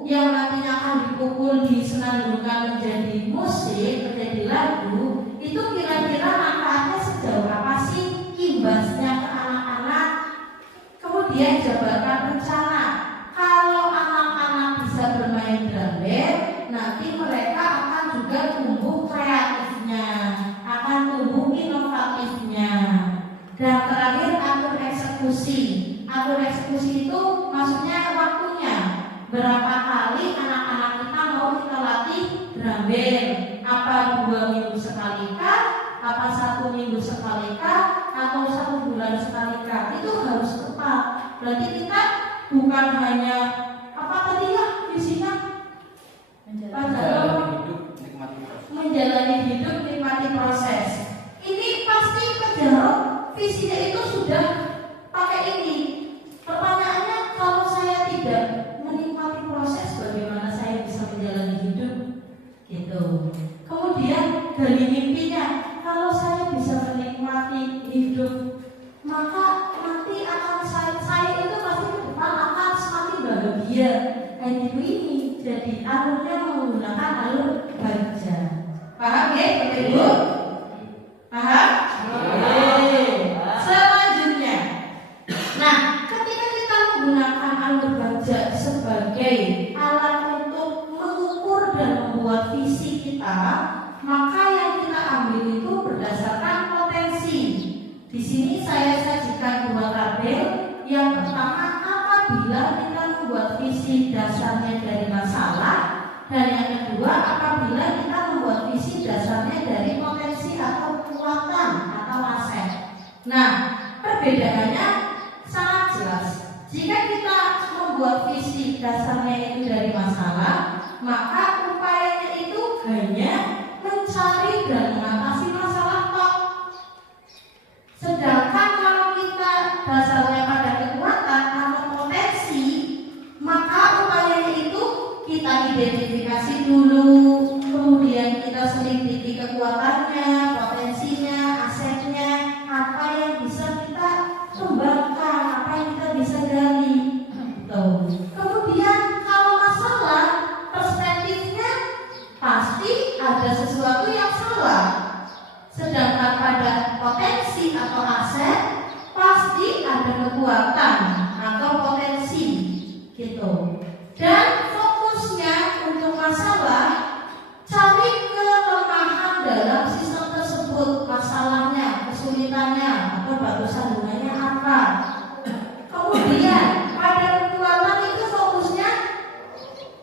yang nantinya akan dipukul, disenandungkan menjadi musik, menjadi lagu, itu kira-kira manfaatnya sejauh apa sih, imbasnya ke anak-anak. Kemudian jabarkan rencana. Kalau anak-anak bisa bermain drum band, nanti mereka akan juga tumbuh kreatifnya, akan tumbuh inovatifnya. Dan terakhir, atur eksekusi. Atur eksekusi itu maksudnya waktunya. Berapa kali anak-anak kita mau kita latih drum band? Apa 2 minggu sekali kah? Apa 1 minggu sekali kah? Atau 1 bulan sekali kah? Itu harus tepat. Berarti kita bukan hanya apa tadi ya visinya? Menjalani hidup, nikmati proses. Ini pasti kejar visinya itu sudah pakai ini. Pertanyaannya, kalau saya tidak menikmati proses, bagaimana saya bisa menjalani hidup? Gitu. Kemudian gali mimpinya. Kalau saya bisa menikmati hidup, maka nanti akan saya itu pasti ke depan akan semakin bahagia. Kayak gitu ini. Jadi alurnya menggunakan alur Bagja. Paham ya, Bapak Ibu? Paham? Selanjutnya, nah, ketika kita menggunakan alur Bagja sebagai alat untuk mengukur dan membuat visi kita, maka yang kita ambil itu berdasarkan potensi. Di sini saya sajikan 2 tabel. Yang pertama, apabila kita membuat visi dasarnya dari masalah, dan yang kedua, apabila kita membuat visi dasarnya dari potensi atau kekuatan atau aset. Nah, perbedaannya sangat jelas. Jika kita membuat visi dasarnya itu dari masalah, maka upayanya itu hanya mencari dan mengatasi masalah. pada potensi atau aset, pasti ada kekuatan atau potensi gitu. Dan fokusnya untuk masalah, cari kelemahan dalam sistem tersebut, masalahnya, kesulitannya, atau batu sandungannya apa. Kemudian pada kekuatan itu fokusnya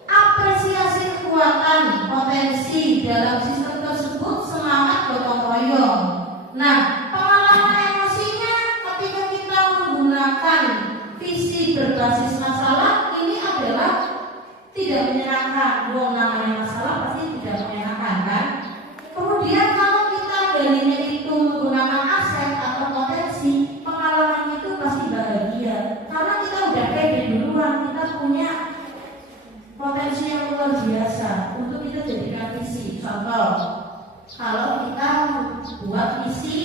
apresiasi kekuatan, potensi dalam sistem tersebut, semangat gotong royong. Nah, pengalaman emosinya ketika kita menggunakan visi berbasis masalah ini adalah tidak menyenangkan. Namanya masalah pasti tidak menyenangkan kan? Kemudian kalau kita galinya itu menggunakan aset atau potensi, pengalaman itu pasti bahagia karena kita udah pede duluan, kita punya potensi yang luar biasa untuk kita jadikan visi. Contoh, kalau kita buat visi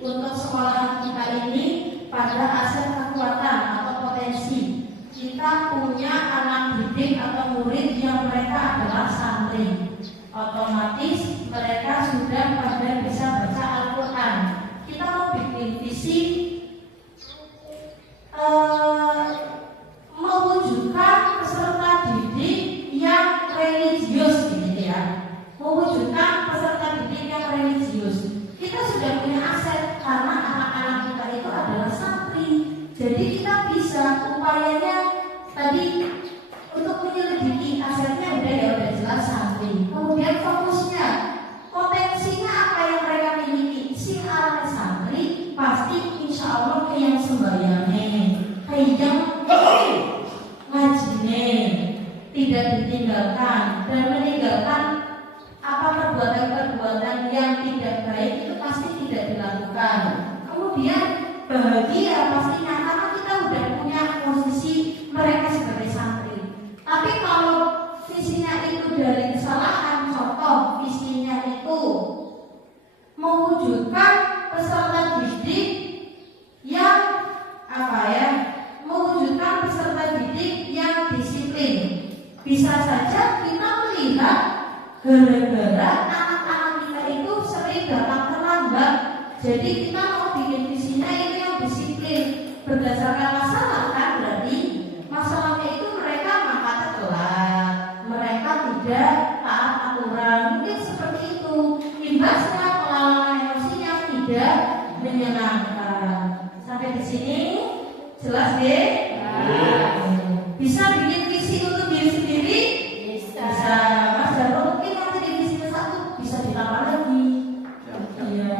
untuk sekolahan kita ini pada aset kekuatan atau potensi, kita punya anak didik atau murid yang mereka adalah santri, otomatis mereka sudah pada bisa baca Al-Quran. Kita mau bikin visi mewujudkan peserta didik yang religius gitu ya, mewujudkan peserta didik yang religius. Kita sudah punya aset karena anak-anak kita itu adalah santri, jadi kita bisa upayanya tadi untuk menyelidiki asetnya udah jelas santri. Kemudian fokusnya, potensinya apa yang mereka miliki. Si anak santri pasti insya Allah ke yang sembayangnya, ke yang ngajinya, tidak ditinggalkan dan meninggalkan apa perbuatan-perbuatan yang tidak baik itu pasti tidak dilakukan. Kemudian bahagia pastinya karena kita udah punya posisi mereka sebagai santri. Tapi kalau visinya itu dari kesalahan, contoh visinya itu mewujudkan peserta didik yang mewujudkan peserta didik yang disiplin. Bisa saja kita melihat gara-gara anak-anak kita itu sering datang terlambat, jadi kita mau bikin visinya itu yang disiplin berdasarkan masalah kan, berarti masalahnya itu mereka makanya telat, mereka tidak taat aturan, mungkin seperti itu. Imbasnya pengalaman emosinya tidak menyenangkan. Sampai di sini jelas deh? Bisa bikin visi untuk diri sendiri? Bisa. Mas Darto mungkin nanti di visi ke-1 bisa ditambah lagi. Iya.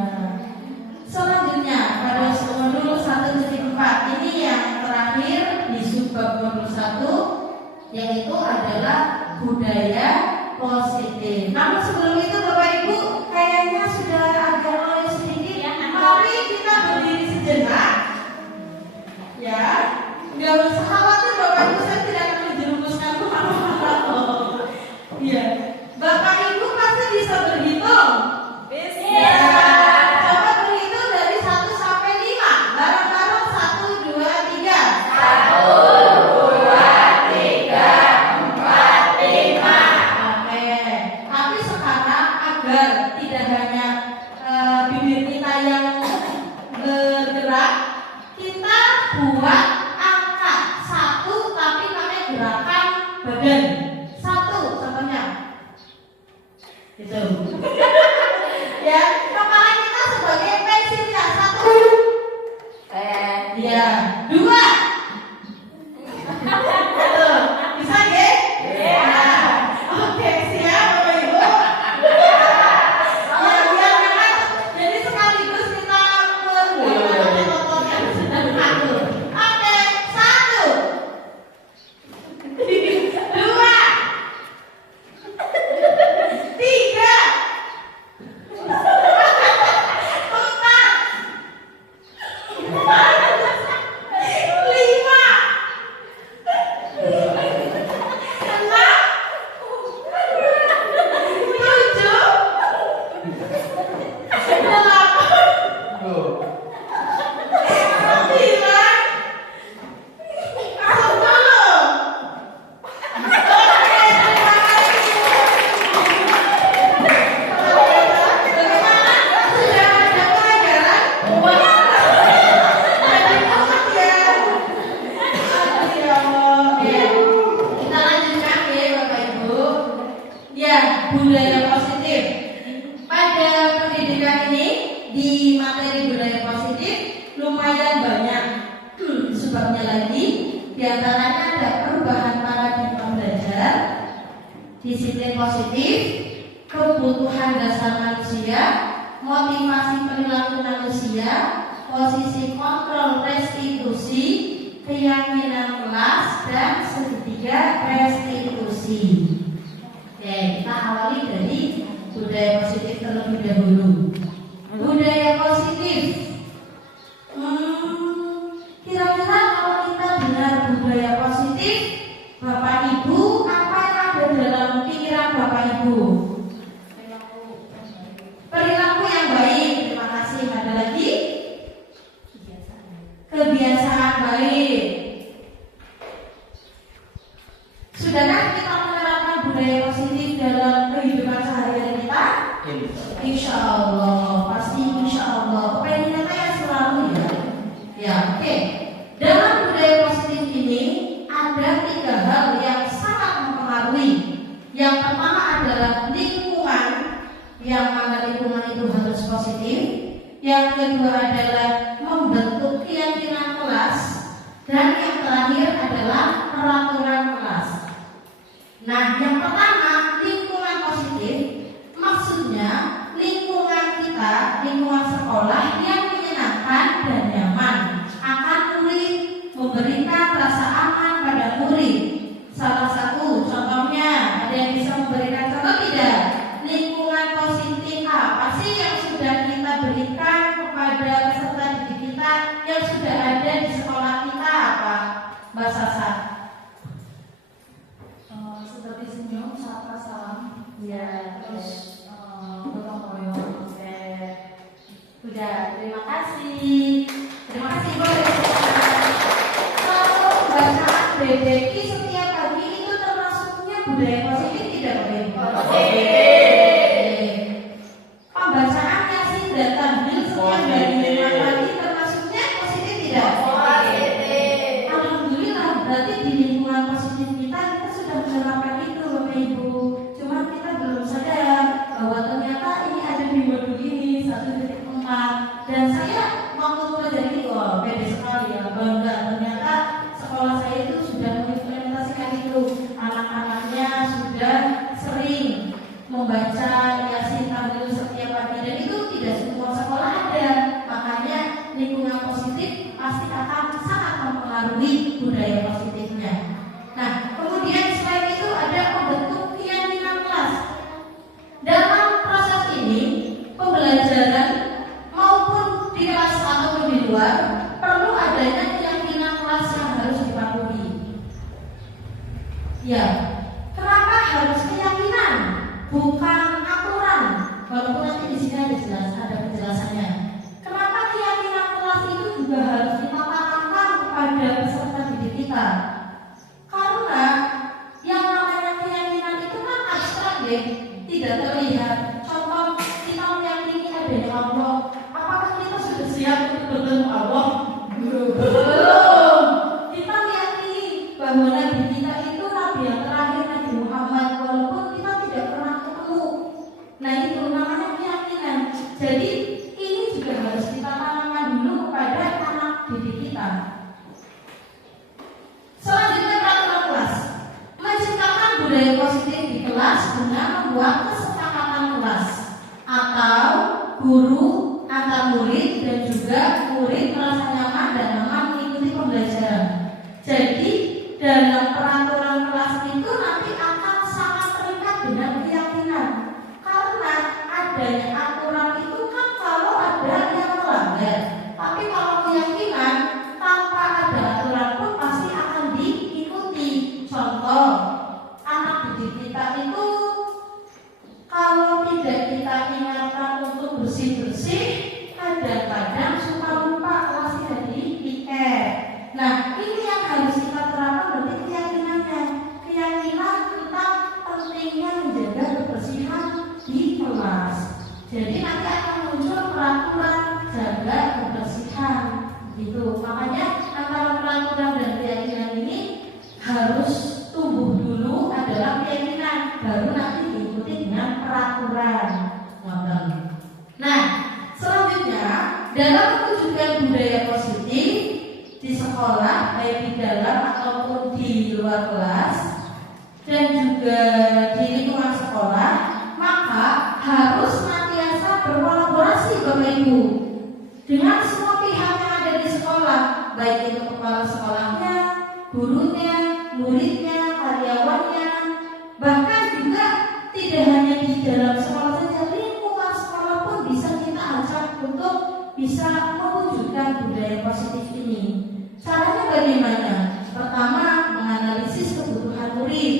Selanjutnya pada modul 1.4 ini yang terakhir di subbab modul 1, yaitu adalah budaya positif. Namun sebelum itu Bapak Ibu kayaknya sudah agak mulai sedikit ya. Mari kita berdiri sejenak. Ya, nggak usah khawatir Bapak Ibu, saya tidak akan menjerumuskan kemana-mana. Iya, Bapak Ibu pasti bisa berhitung. Bisa. Coba berhitung dari 1 sampai 5. Bareng-bareng 1, 2, 3. 1, 2, 3, 4, 5. Oke. Tapi sekarang agar tidak hanya bibir kita yang bergerak, materi budaya positif lumayan banyak sebabnya lagi. Di antaranya ada perubahan paradigma belajar, disiplin positif, kebutuhan dasar manusia, motivasi perilaku manusia, posisi kontrol restitusi, keyakinan kelas, dan segitiga restitusi. Oke, kita awali dari budaya positif terlebih dahulu. Budaya positif. Kira-kira kalau kita dengar budaya positif, Bapak Ibu, apa yang ada dalam pikiran Bapak Ibu? Perilaku yang baik. Terima kasih. Ada lagi? Kebiasaan baik. Sudahkah kita menerapkan budaya positif dalam kehidupan sehari-hari kita? Insya Allah, pasti insya Allah. Pengennya kayak selalu ya. Ya, oke. Dalam budaya positif ini ada 3 hal yang sangat mempengaruhi. Yang pertama adalah lingkungan, yang mana lingkungan itu harus positif. Yang kedua adalah membentuk keyakinan kelas, dan yang terakhir adalah peraturan kelas. Nah, yang pertama lingkungan positif, maksudnya lingkungan kita, lingkungan sekolah yang menyenangkan dan nyaman akan murid, memberikan rasa aman pada murid. Salah satu contohnya, ada yang bisa memberikan contoh tidak? Lingkungan positif apa sih yang sudah kita berikan kepada peserta didik kita, yang sudah ada di sekolah kita apa? Mbak Sasa? Seperti senyum, sapa, salam. Ya, terus gotong royong. Udah, terima kasih. Terima kasih boleh. Kalau bacaan BBK setiap pagi itu termasuknya budaya positif tidak boleh? Pembacaan Yasin dan Tahmid setiap hari Jumat pagi termasuknya positif tidak? Alhamdulillah, berarti di lingkungan positif kita sudah menerapkan itu Bapak Ibu. Cuma kita belum sadar bahwa ternyata ini ada di modul ini 1.4. Dan saya waktu pelajari itu pede sekali ya, bangga. Ternyata sekolah saya itu sudah mengimplementasikan itu. Anak-anaknya sudah sering membaca Yasin Tahmid setiap pagi, dan itu tidak semua sekolah ada. Makanya lingkungan positif pasti akan sangat mempengaruhi budaya positifnya. Nah, kemudian selain itu ada membentuk keyakinan kelas. Dalam proses ini, pembelajaran maupun di kelas ataupun di luar, perlu adanya keyakinan kelas yang harus dipatuhi. Ya, kenapa harus keyakinan, bukan aturan? Walaupun nanti di sini ada penjelasannya. Kenapa keyakinan kelas itu juga harus dipaparkan kepada peserta didik kita? Karena yang namanya keyakinan itu kan abstrak ya, tidak terlihat. Contoh, kita meyakini adanya Allah. Apakah kita sudah siap untuk bertemu Allah? Belum. Kita meyakini bahwa Nabi kita itu Nabi yang terakhir, Nabi Muhammad, walaupun kita tidak pernah ketemu. Nah, itu namanya keyakinan. Jadi ini juga harus kita tanamkan dulu kepada anak didik kita. Selanjutnya, peraturan kelas. Menciptakan budaya positif di kelas dengan membuat kesepakatan kelas atau guru antar murid, dan juga murid merasa nyaman dan aman mengikuti pembelajaran. Jadi dalam peraturan kelas itu nanti akan sangat terikat dengan keyakinan. Karena adanya aturan itu kan kalau ada yang melanggar. Tapi kalau keyakinan, tanpa ada aturan pun pasti akan diikuti. Contoh, anak didik kita itu kalau tidak kita ingatkan untuk bersih-bersih, kadang-kadang suka lupa kelasnya jadi piket. Nah, ini yang harus kita terapkan, berarti keyakinannya. Keyakinan tentang pentingnya menjaga kebersihan di kelas. Jadi nanti akan muncul peraturan jaga kebersihan gitu. Makanya antara peraturan dan keyakinan ini harus tumbuh dulu adalah keyakinan, baru nanti diikuti dengan peraturan. Nah, selanjutnya dalam mewujudkan budaya positif di sekolah, baik di dalam ataupun di luar kelas dan juga di lingkungan sekolah, maka harus senantiasa berkolaborasi Bapak Ibu dengan semua pihak yang ada di sekolah, baik itu kepala sekolahnya, gurunya, muridnya, karyawannya, bahkan juga tidak hanya di dalam sekolah saja, lingkungan sekolah pun bisa kita ajak untuk bisa mewujudkan budaya positif ini. Caranya bagaimana? Pertama, menganalisis kebutuhan murid.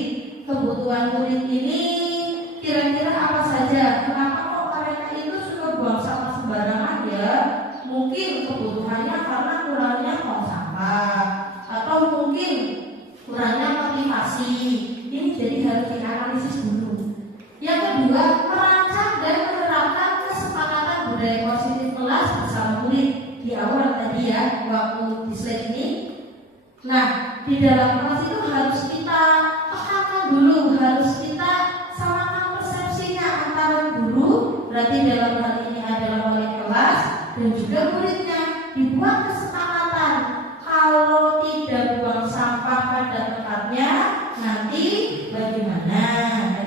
Kebutuhan murid ini kira-kira apa saja? Kenapa kok mereka itu suka buang sampah sembarangan ya? Mungkin kebutuhannya karena kurangnya tong sampah, atau mungkin kurangnya motivasi. Ini jadi harus dianalisis dulu. Yang kedua, merancang dan menerapkan kesepakatan budaya positif kelas bersama murid di awal tadi ya, waktu di slide ini. Nah, di dalam kelas itu harus kita tekankan dulu, harus kita samakan persepsinya antara guru, berarti dalam hal ini adalah wali kelas, dan juga muridnya. Dibuat kesepakatan kalau tidak buang sampah pada tempatnya nanti bagaimana,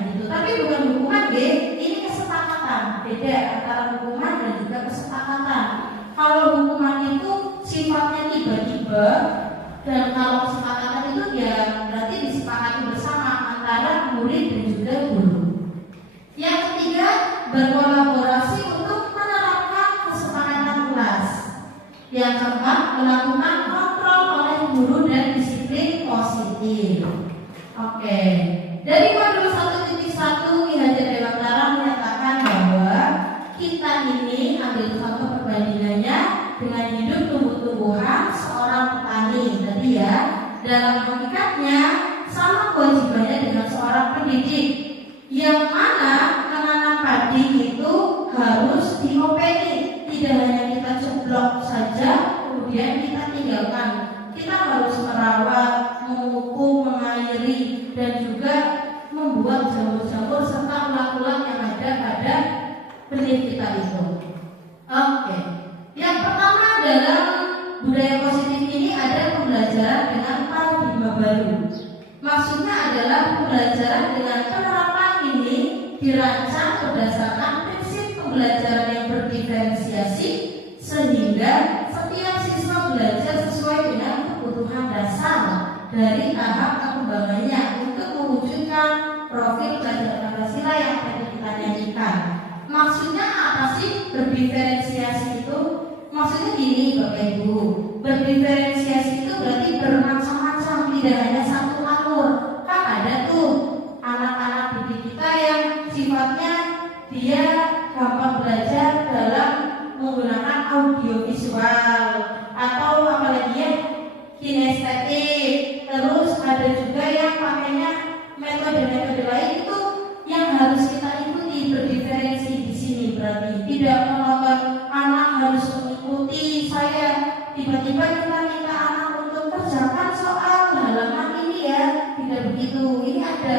gitu. Tapi bukan hukuman, ini kesepakatan. Beda antara hukuman dan juga kesepakatan. Kalau hukuman itu sifatnya tiba-tiba, dan kalau kesepakatan itu ya berarti disepakati bersama antara murid dan juga guru. Yang ketiga, berkolaborasi untuk menerapkan kesepakatan kelas. Yang keempat, melakukan kontrol oleh guru dan disiplin positif. Oke, dari modul 1.1 Ki Hajar Dewantara menyatakan bahwa kita ini ambil contoh perbandingannya dengan hidup tumbuh-tumbuhan seorang petani tadi ya. Dalam hakikatnya sama kewajibannya dengan seorang pendidik, yang mana menanam padi itu harus diopeni. Tidak hanya kita ceblok saja kemudian kita tinggalkan. Kita harus merawat, memupuk, mengairi, dan juga membuat jamur-jamur serta ulat-ulat yang ada pada benih kita itu. Oke. Yang pertama dalam budaya positif ini ada pembelajaran dengan paradigma baru. Maksudnya adalah pembelajaran dengan penerapan ini dirancang berdasarkan prinsip pembelajaran yang berdiferensiasi, sehingga setiap siswa belajar sesuai dengan kebutuhan dasar dari tahap perkembangannya untuk mewujudkan profil belajar Pancasila yang tadi kita nyanyikan. Maksudnya apa sih berdiferensiasi itu? Maksudnya gini Bapak Ibu, berdiferensiasi itu berarti bermacam-macam, tidak hanya satu alur. Kan ada tuh anak-anak didik kita yang sifatnya dia gampang belajar dalam menggunakan audiovisual atau apalagi ya kinestetik. Terus ada juga yang pakainya metode-metode lain, itu yang harus kita ikuti. Berdiferensi di sini berarti tidak menonton anak harus mengikuti saya, tiba-tiba kita minta anak untuk kerjakan soal halaman ini ya, tidak begitu. Ini ada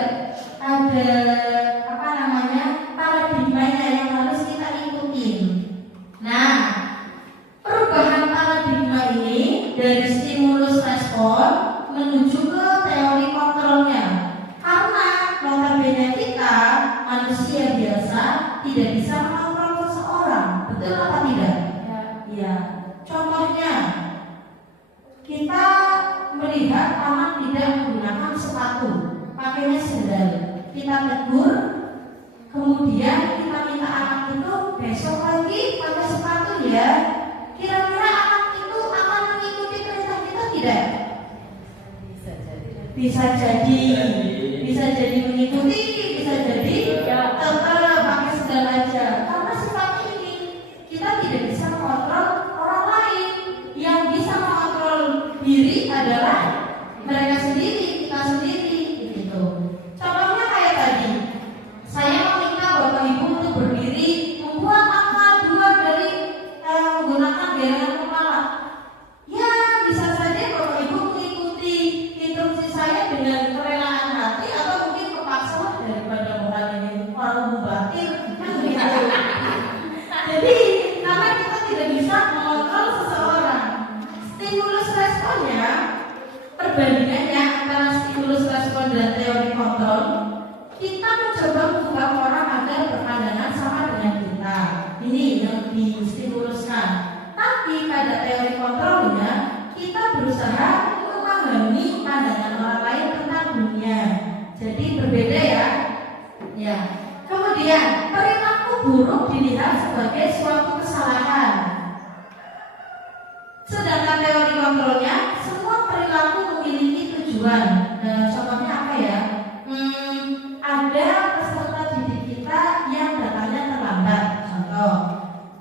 apa namanya paradigmanya yang harus kita ikuti. Nah, perubahan paradigma ini dari stimulus respon menuju ke teori kontrolnya. Karena notabene kita manusia biasa tidak bisa mengontrol seseorang, betul apa tidak? Ya. Contohnya, kita melihat anak tidak menggunakan sepatu, pakainya sandal. Kita tegur, kemudian kita minta anak itu besok lagi pakai sepatu ya. Kira-kira anak itu akan mengikuti perintah kita tidak? Bisa jadi mengikuti, bisa jadi tetap pakai sandal aja. Karena sifatnya ini kita tidak bisa mengontrol orang lain. Yang bisa mengontrol diri adalah mereka sendiri, kita sendiri, gitu. Contohnya kayak tadi, saya meminta Bapak Ibu untuk berdiri membuat angka 2 dari menggunakan gerangan kepala. Ya, bisa saja Bapak Ibu mengikuti instruksi saya dengan kerelaan hati, atau mungkin kepaksa daripada orang perbandingannya antara stimulus respon dan teori kontrol, kita mencoba mengubah orang agar berpandangan sama dengan kita. Ini yang distimuluskan. Tapi pada teori kontrolnya, kita berusaha memahami pandangan orang lain tentang dunia. Jadi berbeda ya. Ya. Kemudian perilaku buruk dilihat sebagai suatu kesalahan. Sedangkan teori kontrolnya, semua perilaku memiliki tujuan. Contohnya apa ya? Ada peserta didik kita yang datangnya terlambat. Contoh,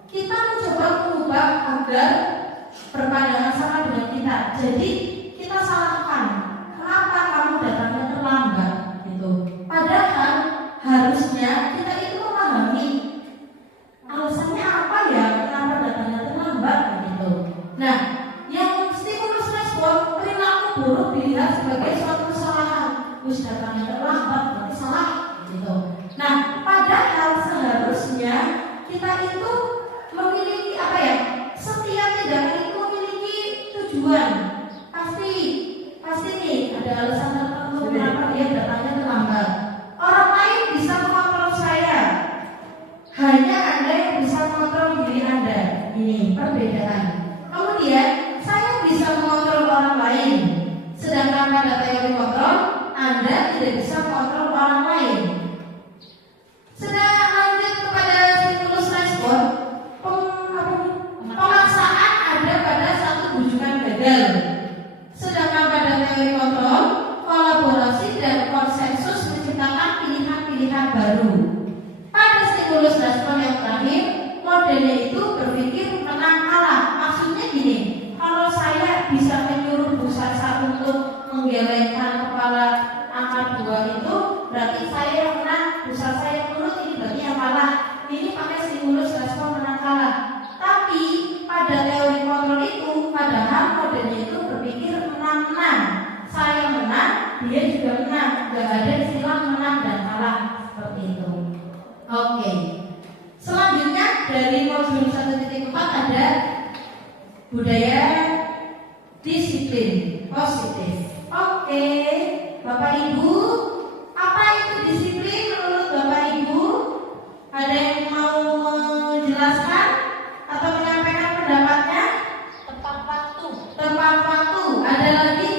kita mencoba mengubah agar berpandangan sama dengan kita. Jadi kita salahkan, kenapa kamu datangnya terlambat? Gitu. Padahal harusnya kita itu memahami alasannya apa ya, kenapa datangnya terlambat gitu. Nah, yang stimulus respon perilaku buruk dilihat sebagai suatu kesalahan. Wis datangnya terlambat berarti salah gitu. Nah, padahal seharusnya kita itu memiliki apa ya? Setiap tindakan itu memiliki tujuan. Pasti nih ada alasan tertentu kenapa dia datangnya terlambat. Orang lain bisa mengontrol saya, hanya Anda yang bisa mengontrol diri Anda. Ini perbedaan. Kemudian saya bisa mengontrol orang lain, sedangkan pada teori kontrol Anda tidak bisa mengontrol orang lain. Sedang lanjut kepada stimulus respon, pemaksaan ada pada satu bujukan gagal. Sedangkan pada teori kontrol, kolaborasi dan konsensus menciptakan pilihan-pilihan baru. Pada stimulus respon yang terakhir, modelnya itu berpikir menang kalah. Maksudnya gini, kalau saya bisa menyuruh Bu Sasa untuk menggelengkan kepala angka 2 itu, berarti saya yang menang. Bu Sasa yang nurut, ini berarti yang kalah. Ini pakai stimulus respon menang kalah. Tapi pada teori kontrol itu, padahal modelnya itu berpikir menang-menang. Saya menang, dia juga menang. Gak ada istilah menang dan kalah seperti itu. Oke. Selanjutnya dari modul 1.4 ada budaya disiplin positif. Oke, Bapak Ibu, apa itu disiplin menurut Bapak Ibu? Ada yang mau menjelaskan atau menyampaikan pendapatnya? Tepat waktu. Tepat waktu. Ada lagi?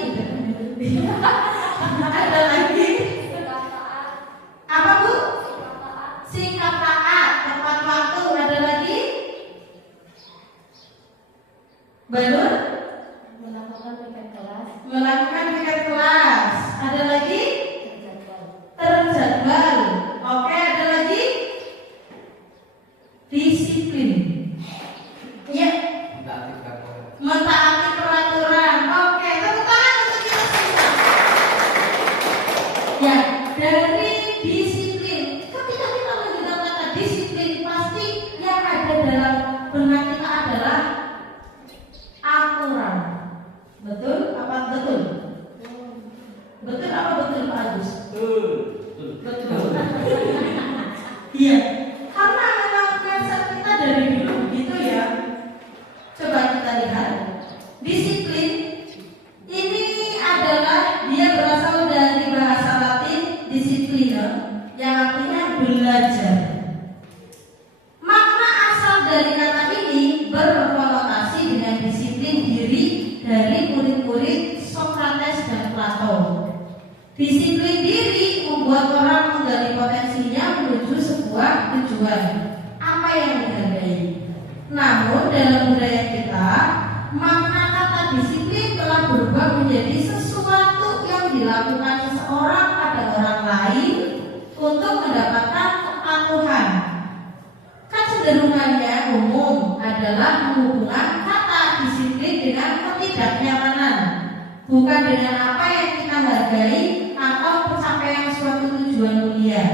Ada lagi? Apa Bu? Sikap taat. Tepat waktu. Ada lagi? Baru? Melakukan piket kelas. Melakukan piket kelas. Ada lagi? Terjadwal. Oke, ada lagi? Disiplin. Ya. Mentaati peraturan. Oke, tepuk tangan untuk kita semua. Ya, dari disiplin. Ketika kita menggunakan kata disiplin, pasti yang ada dalam benak kita adalah aturan. Betul? Apa betul? Betul apa betul Pak Agus? Betul. Iya. Karena memang mindset kita dari dulu begitu ya. Coba kita lihat. Disiplin ini adalah dia berasal dari bahasa Latin disciplina, yang artinya belajar. Makna asal dari kata ini berkonotasi dengan disiplin diri dari murid-murid Socrates dan Plato. Disiplin diri membuat orang menggali potensinya menuju sebuah tujuan. Apa yang dihargai? Namun dalam budaya kita, makna kata disiplin telah berubah menjadi sesuatu yang dilakukan seseorang pada orang lain untuk mendapatkan kepatuhan. Kecenderungannya umum adalah menghubungkan kata disiplin dengan ketidaknyamanan, bukan dengan apa yang kita hargai atau pencapaian suatu tujuan mulia.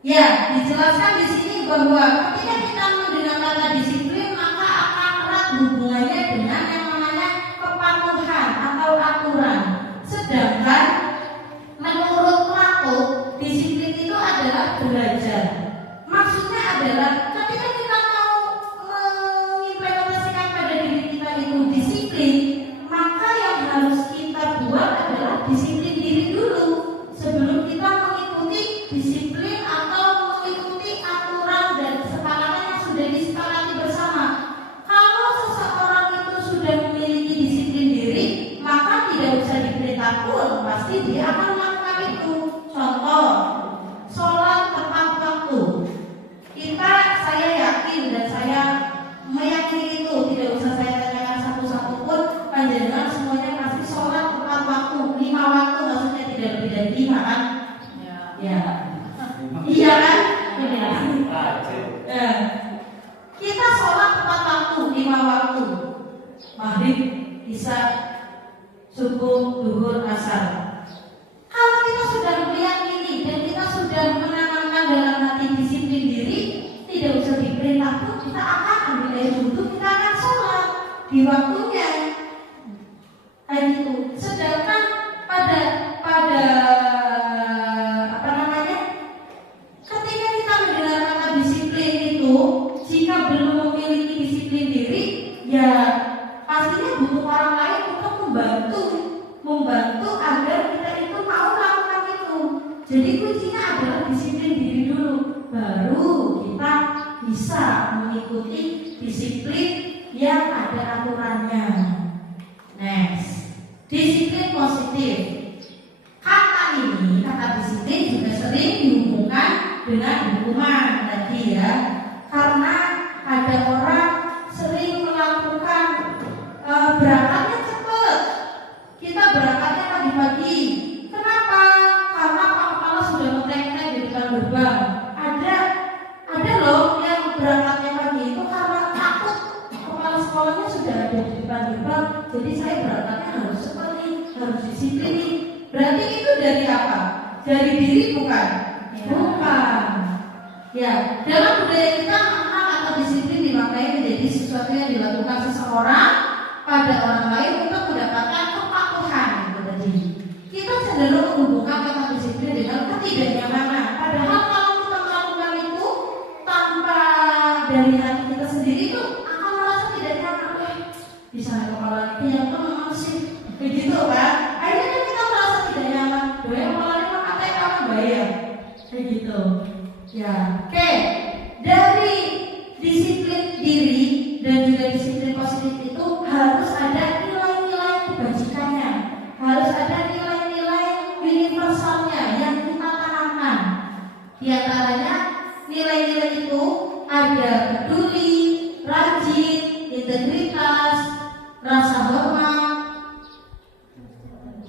Ya, dijelaskan di sini bahwa ketika kita mendengar kata disiplin, maka akan erat hubungannya dengan yang namanya kepatuhan atau aturan. Sedangkan menurut Plato, disiplin itu adalah belajar. Maksudnya adalah ketika kita mau mengimplementasikan pada diri kita itu disiplin, maka yang harus kita maghrib, isya, subuh, zuhur, asar. Kalau kita sudah meyakini dan kita sudah menanamkan dalam hati disiplin diri, tidak usah diperintah pun kita akan ambil air wudhu, kita akan sholat di waktunya. Kayak gitu. Sedangkan pada ketika kita menjalankan disiplin itu, jika belum memiliki disiplin diri, ya pastinya butuh orang lain untuk membantu agar kita itu mau melakukan itu. Jadi kuncinya adalah disiplin diri dulu, baru kita bisa mengikuti disiplin yang ada aturannya. Next, disiplin positif. Kata disiplin juga sering dihubungkan dengan hukuman tadi ya, karena ada orang sering melakukan berangkatnya cepat. Kita berangkatnya pagi-pagi. Kenapa? Karena Pak Kepala sudah ngetek-tek di depan gerbang. Ada loh yang berangkatnya pagi itu karena takut kepala sekolahnya sudah ada di depan gerbang. Jadi saya berangkatnya harus seperti harus disiplin. Berarti itu dari apa? Dari diri bukan? Bukan. Ya, dalam budaya kita makna atau disiplin dimaknai menjadi sesuatu yang dilakukan seseorang pada orang lain untuk mendapatkan kepatuhan. Tadi kita cenderung menghubungkan kata disiplin dengan ketidaknyamanan. Padahal kalau kita melakukan itu tanpa dari hati kita sendiri itu akan merasa tidak nyaman. Bisa kepala yang teman sih, begitu kan? Akhirnya kita merasa tidak nyaman. Doa kepala ini katanya kamu bayar, kayak gitu. Ya, oke. Dari disiplin diri dan juga disiplin positif itu harus ada nilai-nilai kebajikannya, harus ada nilai-nilai universalnya yang kita tanamkan. Di antaranya nilai-nilai itu ada peduli, rajin, integritas, rasa hormat,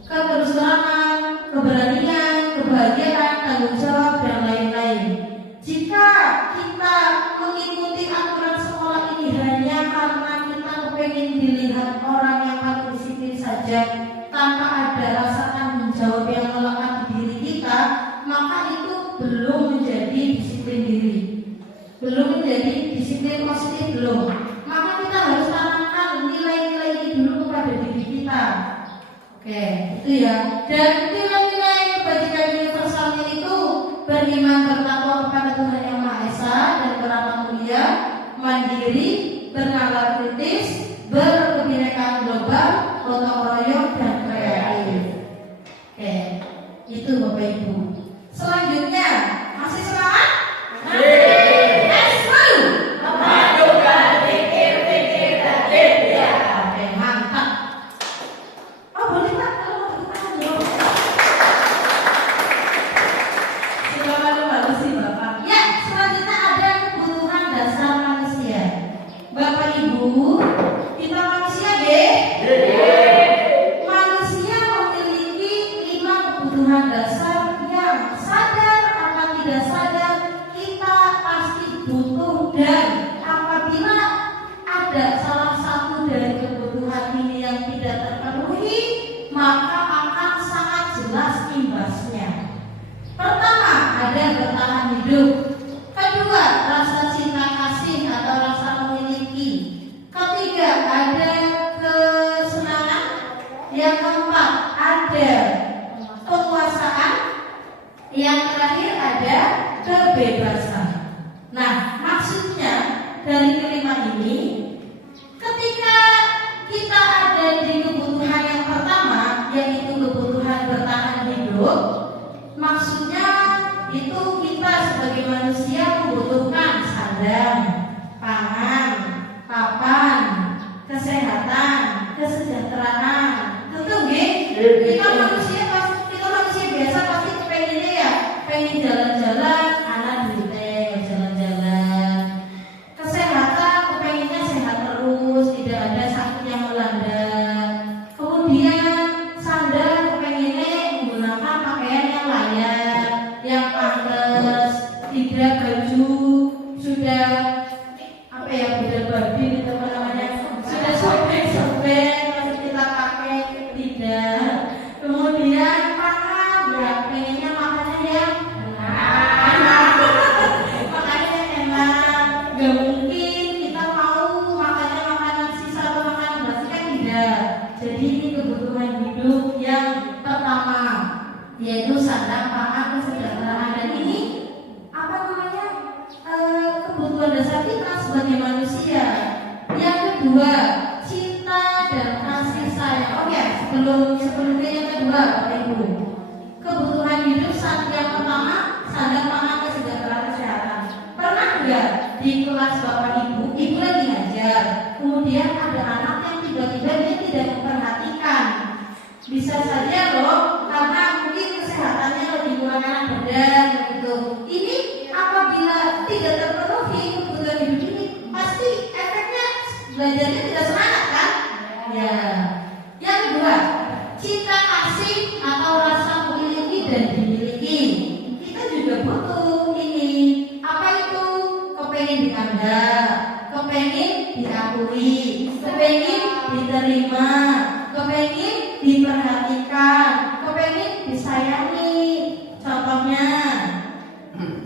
kebersamaan, keberanian, kebahagiaan, tanggung jawab, dan lain-lain. Jika kita mengikuti aturan sekolah ini hanya karena kita pengen dilihat orang yang paling disiplin saja, tanpa ada rasa tanggung jawab yang melekat di diri kita, maka itu belum menjadi disiplin diri, belum menjadi disiplin positif, belum. Maka kita harus tanamkan nilai-nilai ini dulu kepada diri kita. Oke, itu ya. Dan nilai-nilai kebajikan universalnya itu beriman, bertakwa kepada Tuhan Yang Maha Esa dan beramal mulia, mandiri, bernalar kritis, berkebinekaan global, gotong royong, dan kreatif. Oke, itu Bapak Ibu. Selanjutnya, masih semangat? Oke, mantap. Oh boleh Pak, kalau mau tepuk tangan dulu. Seberapa bagus sih Bapak? Ya, selanjutnya ada kebutuhan dasar manusia. Bapak Ibu, kita manusia deh. Manusia memiliki 5 kebutuhan dasar yang sadar atau tidak sadar kita pasti butuh, dan apabila ada salah satu dari kebutuhan ini yang tidak terpenuhi, maka akan sangat jelas imbasnya. Pertama, ada bertahan hidup. Kedua, rasa cinta kasih atau rasa memiliki. Ketiga, ada kesenangan. Yang keempat, ada penguasaan. Yang terakhir, ada kebebasan. Nah, maksudnya dari kelima ini, ketika kita ada di kebutuhan yang pertama, yaitu kebutuhan bertahan hidup, maksudnya itu kita sebagai manusia membutuhkan sandang, pangan, papan, kesehatan, kesejahteraan. Tentu nggih, kita manusia biasa pasti pengennya ya, pengen jalan-jalan, anak duitnya jalan-jalan. Kesehatan kedua, cinta dan kasih sayang. Oke, sebelumnya yang kedua, Bapak Ibu. Kebutuhan hidup yang pertama, sandang pangan, kesejahteraan kesehatan. Pernah nggak di kelas Bapak Ibu lagi ngajar, kemudian ada anak yang tiba-tiba dia tidak memperhatikan. Bisa saja loh, karena mungkin kesehatannya lebih kurang enak badan begitu. Ini apabila tidak terpenuhi kebutuhan hidup ini, pasti efeknya belajarnya tidak semangat kan? Ya. Yang kedua, cinta kasih atau rasa memiliki dan dimiliki. Kita juga butuh ini. Apa itu? Kepengen dianggap, kepengen diakui, kepengen diterima, kepengen diperhatikan, kepengen disayangi. Contohnya,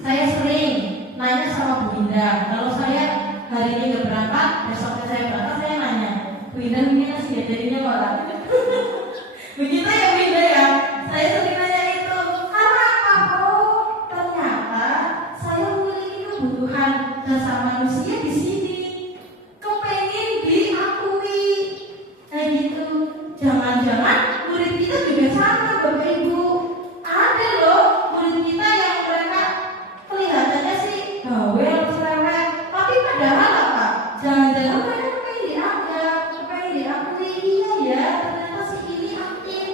saya sering nanya sama Bu Indah, kalau saya hari ini nggak berangkat, besoknya saya berangkat, saya nanya, Bu Indah mungkin masih diajarinya malah. Begitu ya Bu Indah ya. Saya sering nanya itu karena apa? Oh, ternyata saya memiliki kebutuhan dasar manusia di sini, kepengen diakui, kayak gitu. Jangan-jangan murid kita juga sama, Bapak Ibu. Ada loh murid kita yang mereka kelihatannya sih bawel, cerewet, tapi padahal apa? Jangan-jangan mereka kepengen dianggap, kepengen diakui. Iya ya, ternyata si ini aktif.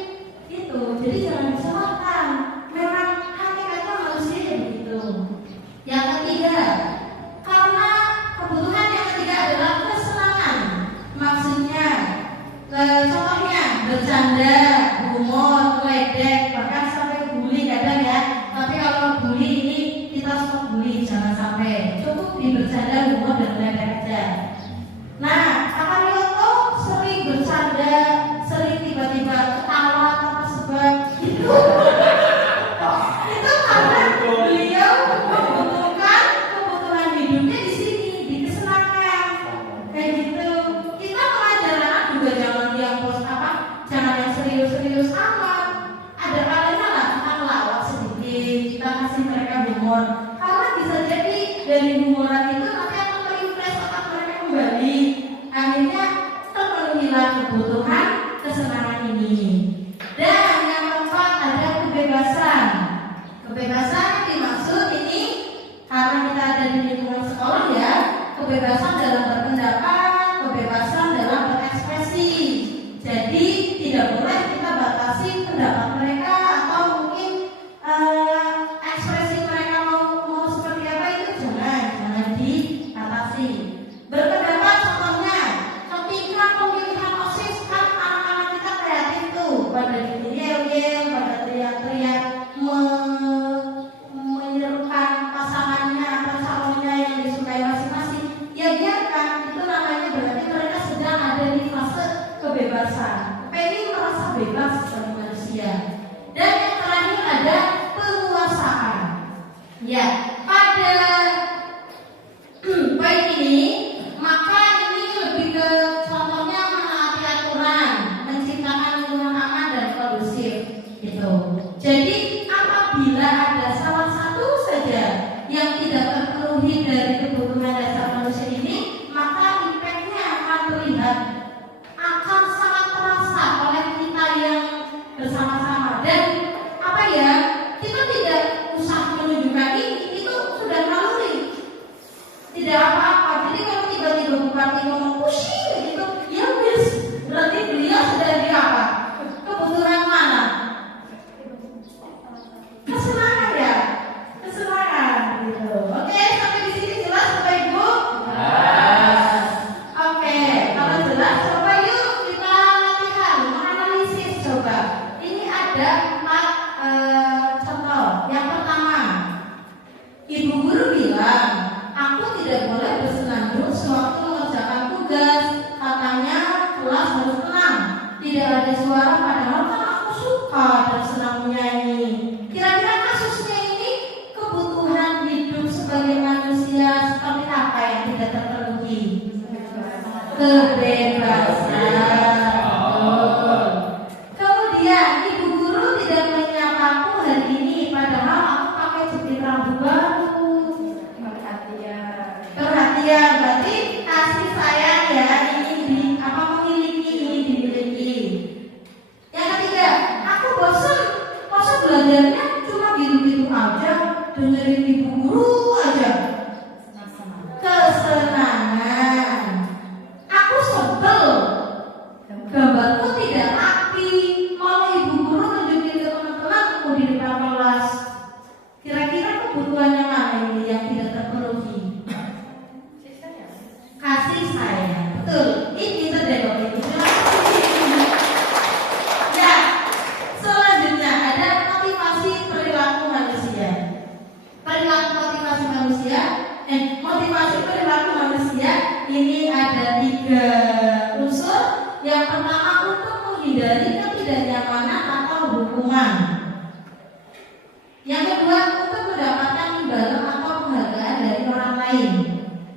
Itu. Jadi jangan disalahkan. Memang hakikatnya manusia ya begitu. Yang ketiga, karena kebutuhan yang ketiga adalah kesenangan. Maksudnya, contohnya bercanda, humor, ledek, bahkan sampai bully kadang ya. Tapi kalau bully ini kita stop bully, jangan sampai. Cukup di bercanda, humor dan ledek aja. Nah, Kakak Yoto sering bercanda, sering tiba-tiba ketawa tanpa sebab itu. Itu karena beliau membutuhkan kebutuhan hidupnya di sini, di kesenangan. Kayak gitu. Kita mengajar anak juga jangan yang jangan yang serius-serius amat. Ada kalanya lah kita ngelawak sedikit, kita kasih mereka humor. Karena bisa jadi dari humoran itu nanti akan merimpress otak mereka kembali. Akhirnya terpenuhilah kebutuhan kesenangan ini. Dan yang keempat ada kebebasan. Kebebasan yang dimaksud ini karena kita ada di lingkungan sekolah ya, kebebasan dalam berpendapat, kebebasan dalam berekspresi. Jadi tidak boleh kita batasi pendapat mereka atau mungkin ekspresi mereka mau seperti apa itu jangan dibatasi. Berpendapat contohnya, ketika pemilihan OSIS kan anak-anak kita kreatif tuh, pada yel-yel, pada teriak-teriak, menyerukan pasangannya atau calonnya yang disukai masing-masing. Ya biarkan, itu namanya berarti mereka sedang ada di fase kebebasan. Pengen merasa bebas sebagai manusia. Dan yang terakhir ada penguasaan. Ya, pada poin ini, maka ini lebih ke contohnya menaati aturan, menciptakan lingkungan aman dan kondusif. Gitu. Jadi apabila ada salah satu saja yang tidak terpenuhi dari kebutuhan dasar manusia ini, maka impact-nya akan terlihat, akan sangat terasa oleh kita yang bersama-sama. Dan apa ya, kita tidak usah menunjukkan ini, itu sudah naluri, tidak apa-apa. Jadi kalau tiba-tiba bupati ngomong pusing gitu, ya wis, berarti beliau sudah di apa? Kebutuhan mana? Kesenangan ya, kesenangan gitu. Oke, sampai di sini jelas Bapak Ibu? Oke, kalau jelas coba yuk kita latihan menganalisis coba. Ini ada 4 contoh. Yang pertama, ibu guru bilang, aku tidak boleh bersenandung sewaktu mengerjakan tugas. Katanya kelas harus tenang, tidak ada suara, padahal kan aku suka dan senang menyanyi. Kira-kira kasusnya ini kebutuhan hidup sebagai manusia seperti apa yang tidak terpenuhi? Kebebasan. Kemudian ibu guru tidak menyapaku hari ini, padahal aku pakai jepit rambut baru. Perhatian berarti kasih sayang ya, ini ketidaknyamanan atau hukuman. Yang kedua, untuk mendapatkan imbalan atau penghargaan dari orang lain.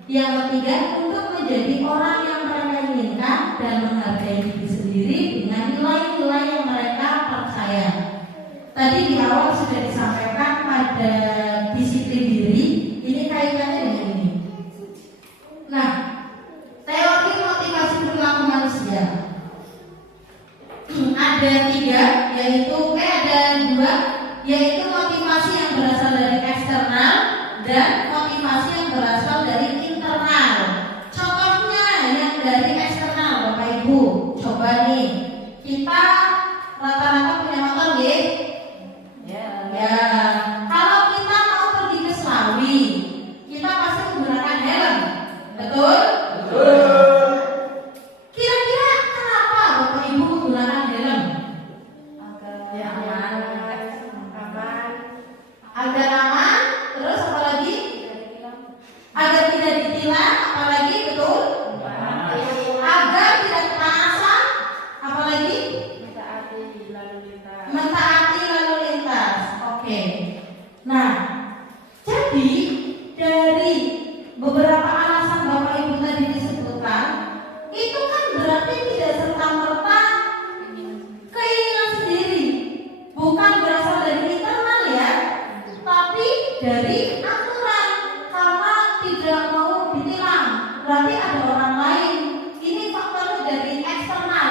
Yang ketiga, untuk menjadi orang yang mereka inginkan dan menghargai diri sendiri dengan nilai-nilai yang mereka percaya. Tadi di awal sudah disampaikan pada disiplin diri, ini kaitannya dengan ini. Nah, teori motivasi perilaku manusia ada tiga, ada dua, yaitu motivasi yang berasal dari eksternal dan motivasi yang berasal dari internal. Contohnya yang dari eksternal, Bapak Ibu, coba nih, kita rata-rata punya motor ya? Ya. Kalau kita mau pergi ke Slawi, kita pasti menggunakan helm, betul? Kira-kira kenapa Bapak Ibu menggunakan helm? Agar aman, terus apa lagi? Agar tidak ditilang, apalagi betul? Agar tidak kena asap, apalagi? Mentaati lalu lintas. Oke. Nah, jadi dari beberapa alasan Bapak Ibu tadi disebutkan, itu kan berarti tidak serta-merta keinginan sendiri, bukan berasal dari internal ya, tapi dari aturan karena tidak mau ditilang. Berarti ada orang lain. Ini faktornya dari eksternal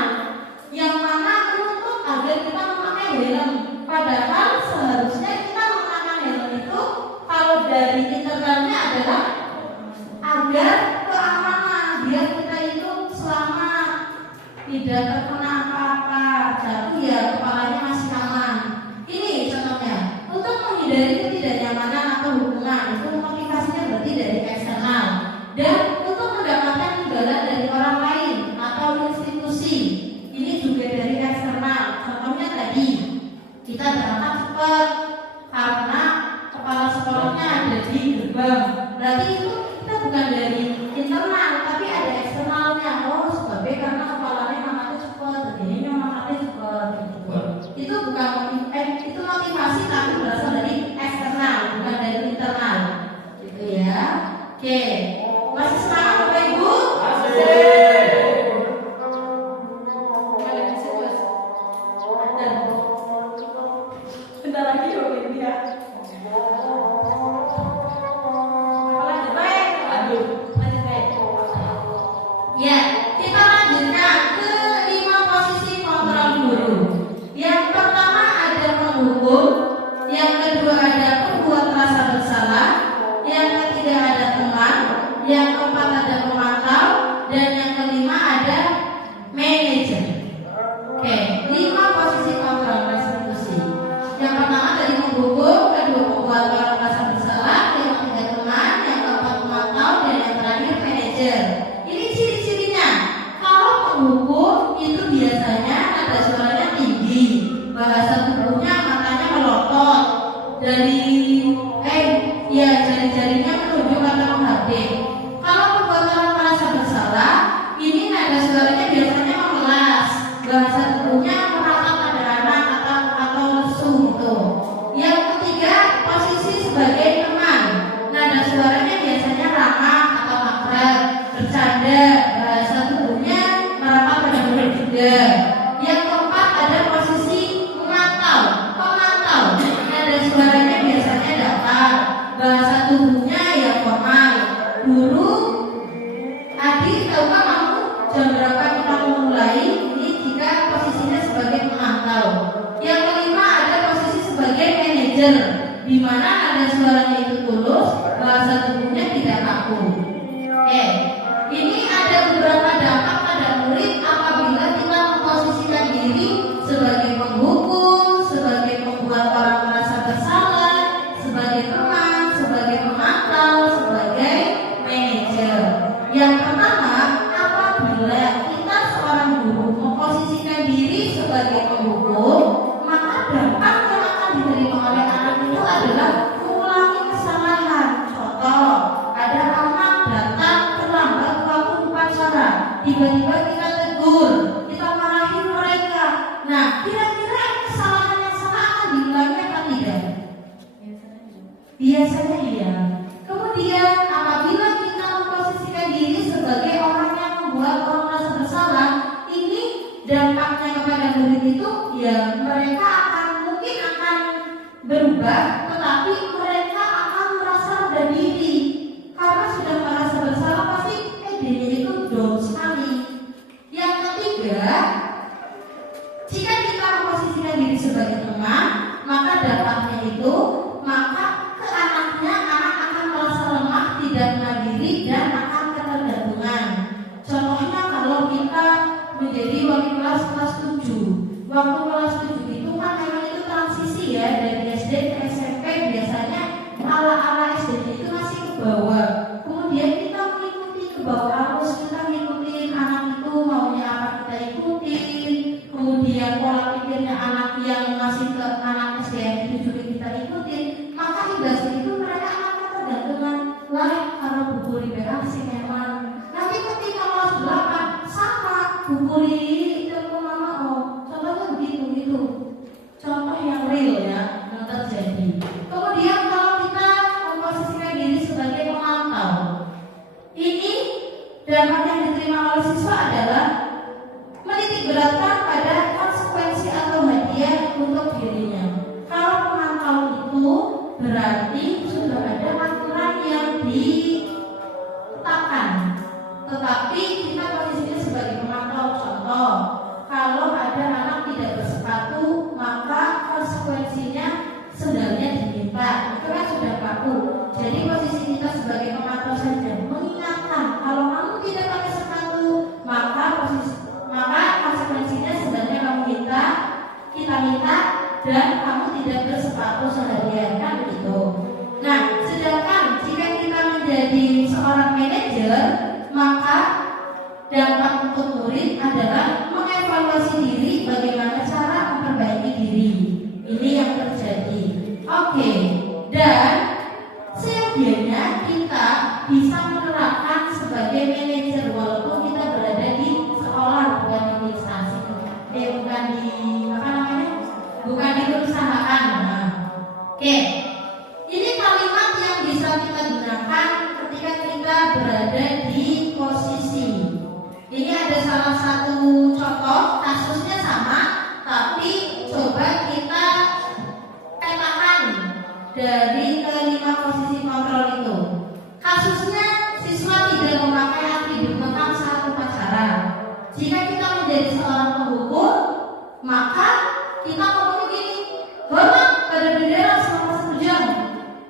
yang mana menuntut agar kita memakai helm. Padahal seharusnya kita menggunakan helm itu kalau dari internalnya adalah agar keamanan, biar kita itu selamat, tidak terkena apa-apa, jatuh ya kepalanya masih aman. Ini contohnya. Untuk menghindari ketidaknyamanan atau hubungan, itu motivasinya berarti dari eksternal. Dan untuk mendapatkan imbalan dari orang lain atau institusi, ini juga dari eksternal. Contohnya tadi, kita berangkat cepat karena kepala sekolahnya ada di gerbang. Berarti itu kita bukan dari internal, tapi ada eksternalnya. Oh, sebabnya karena kepalanya angkatnya cepat, jadinya angkatnya cepat. Itu bukan itu motivasi, tapi berasal dari eksternal, bukan dari internal. Gitu ya. Oke. Masih semangat Bapak Ibu? Bentar lagi loh ini ya. Lanjut baik. Ya, kita lanjutkan ke 5 posisi kontrol guru. Yang pertama ada menghukum, yang kedua ada membuat rasa bersalah, yang ketiga ada teman, yang keempat ada pemantau, dan yang kelima ada manajer. Oke, 5 posisi kontrol restitusi. Yang pertama dari menghukum, kedua membuat orang merasa bersalah, yang ketiga teman, yang keempat pemantau, dan yang terakhir manajer. Ini ciri-cirinya. Kalau menghukum itu biasanya ada suaranya tinggi, bahasa tubuhnya matanya melotot, dari jari-jarinya menunjuk atau menghadap. Kalau membuat orang merasa bersalah, ini nada suaranya biasanya memelas, bahasa tubuhnya merapat pada anak atau lesu gitu. Yang ketiga, posisi sebagai teman, nada suaranya biasanya ramah atau akrab, bercanda, bahasa tubuhnya merapat pada mulut juga. Yang keempat ada posisi pemantau, nada suaranya biasanya datar, bahasa tubuhnya ya formal. Guru, adik, tahukah kamu jam berapa kita mulai? Ini jika posisinya sebagai pemantau. Yang kelima ada posisi sebagai manajer, di mana ada suaranya itu tulus, bahasa tubuhnya tidak kaku. Ini ada beberapa dampak pada murid apabila kita memposisikan diri sebagai penghukum, sebagai pembuat orang merasa bersalah, sebagai teman, sebagai pemantau, sebagai manajer. Yang pertama, apabila kita seorang guru memposisikan diri sebagai penghukum, maka dampak yang akan diterima oleh anak itu adalah mengulangi kesalahan. Contoh, ada anak datang terlambat waktu upacara, tiba-tiba kita tegur, kita marahin mereka. Nah, Nah, kira-kira kesalahan yang sama akan diulangi atau tidak? Biasanya iya. Kemudian apabila kita memposisikan diri sebagai orang yang membuat orang merasa bersalah, ini dampaknya kepada murid itu ya mereka mungkin akan berubah, tetapi mereka akan merasa rendah diri karena sudah merasa bersalah, pasti dirinya itu down sekali. Yang ketiga, jika kita memposisikan diri sebagai teman, maka dampaknya itu ke anaknya, anak akan merasa lemah, tidak mandiri dan akan ketergantungan. Contohnya kalau kita menjadi wali kelas 7, waktu kelas 7 itu kan memang itu transisi ya dari SD ke SMP, biasanya ala-ala SD itu masih ke bawah. Kemudian kita mengikuti ke bawah arus, kita ngikutin anak itu maunya apa kita ikutin. Kemudian pola pikirnya anak yang masih ke anak SD itu juga kita ikutin. Maka imbasnya itu mereka akan ketergantungan lah karena buku di BAC memang. Nanti ketika kelas 8 sama buku itu mama contohnya begitu gitu. Contoh yang real ya yang terjadi. Kemudian kalau kita memposisikan diri sebagai pemantau, ini dampak yang diterima oleh siswa adalah menitik beratkan pada konsekuensi atau hadiah untuk dirinya. Kalau pemantau itu berarti sudah ada aturan yang ditetapkan, tetapi kita posisinya sebagai pemantau. Contoh, kalau ada anak tidak bersepatu, maka konsekuensinya sendalnya diminta. Itu kan sudah baku. Jadi posisi kita sebagai pemantau saja mengingatkan, kalau kamu tidak pakai sepatu, maka konsekuensinya sendalnya kamu minta, kita minta, dan kamu tidak bersepatu seharian, kan begitu. Nah, sedangkan jika kita menjadi seorang manajer, maka dampak untuk murid adalah mengevaluasi diri, bagaimana cara memperbaiki diri. Ini yang terjadi. Oke, dan seyogianya kita bisa menerapkan sebagai manajer walaupun kita berada di sekolah, bukan di instansi, bukan di bukan di perusahaan. Oke, ini kalimat yang bisa kita gunakan ketika kita berada di posisi. Ini ada salah satu contoh, kasusnya sama, tapi coba kita petakan dari kelima posisi kontrol itu. Kasusnya siswa tidak memakai atribut lengkap saat upacara. Jika kita menjadi seorang penghukum, maka kita ngomong gini, hormat pada bendera selama 1 jam.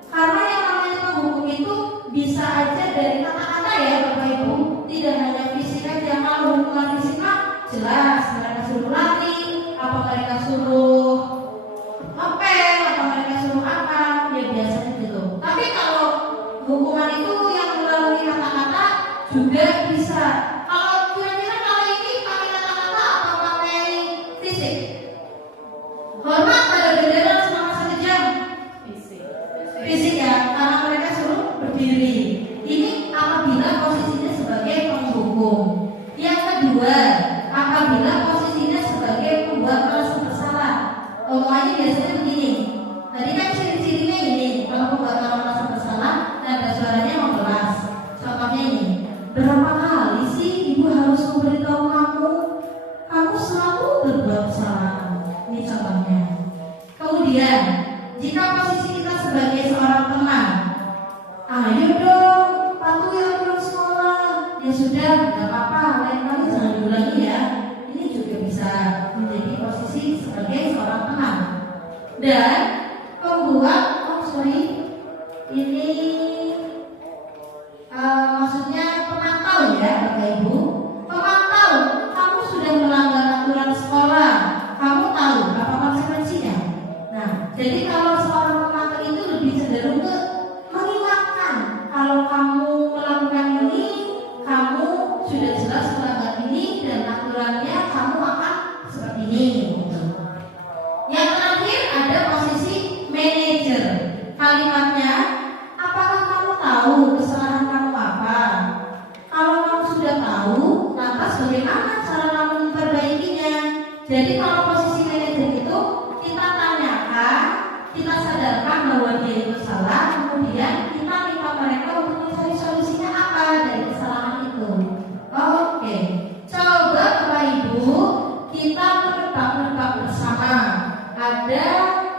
Karena yang namanya penghukum itu bisa aja dari kata-kata ya Bapak Ibu, tidak hanya fisik aja. Kalau hukuman fisik mah jelas mereka suruh lari, apa mereka suruh ngepel, apa mereka suruh apa, ya biasanya gitu. Tapi kalau hukuman itu yang melalui kata-kata juga bisa. Kalau kira-kira kalau ini pakai kata-kata atau pakai fisik? Hormat pada bendera selama 1 jam. Fisik ya, karena mereka suruh berdiri. Ini apabila posisinya sebagai penghukum. Yang kedua, apabila posisinya sebagai pembuat merasa bersalah. Omongannya biasanya begini. Tadi kan ciri-cirinya ini, kalau pembuat merasa bersalah, nada suaranya mengeras. Contohnya ini, berapa kali sih ibu harus memberitahu kamu selalu berbuat kesalahan. Ini contohnya. Kemudian, jika posisi kita sebagai seorang teman, ayo dong, patuhi aturan sekolah. Ya sudah, nggak apa-apa, lain kali jangan diulangi ya. Ini juga bisa menjadi posisi sebagai seorang teman. Dan membuat, ini maksudnya pemantau ya Bapak Ibu. Pemantau, kamu sudah melanggar aturan sekolah, kamu tahu apa konsekuensinya. Nah, jadi kalau seorang pemantau itu lebih cenderung ke mengingatkan, kalau kamu melakukan ini, kamu sudah jelas melanggar ini dan aturannya kamu akan seperti ini. Yang terakhir ada posisi Jadi kalau posisi manajer itu kita tanyakan, kita sadarkan bahwa dia itu salah, kemudian kita minta mereka untuk mencari solusinya apa dari kesalahan itu. Oke, coba Bapak Ibu kita menebak-nebak bersama. Ada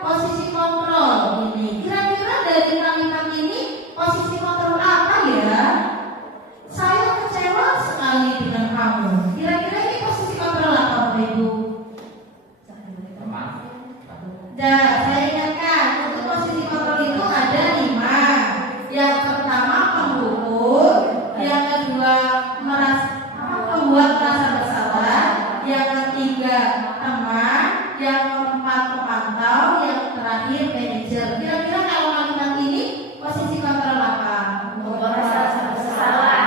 posisi kontrol ini. Kira-kira dari kalimat ini posisi kontrol apa ya? Saya kecewa sekali dengan kamu. Kira-kira ini posisi kontrol apa Bapak Ibu? Nah, saya ingatkan untuk posisi kontrol itu ada 5. Yang pertama penghukum, yang kedua membuat merasa bersalah, yang ketiga teman, yang keempat pemantau, yang terakhir manajer. Kira-kira kalau kalimat ini posisi kontrol apa? Membuat merasa bersalah.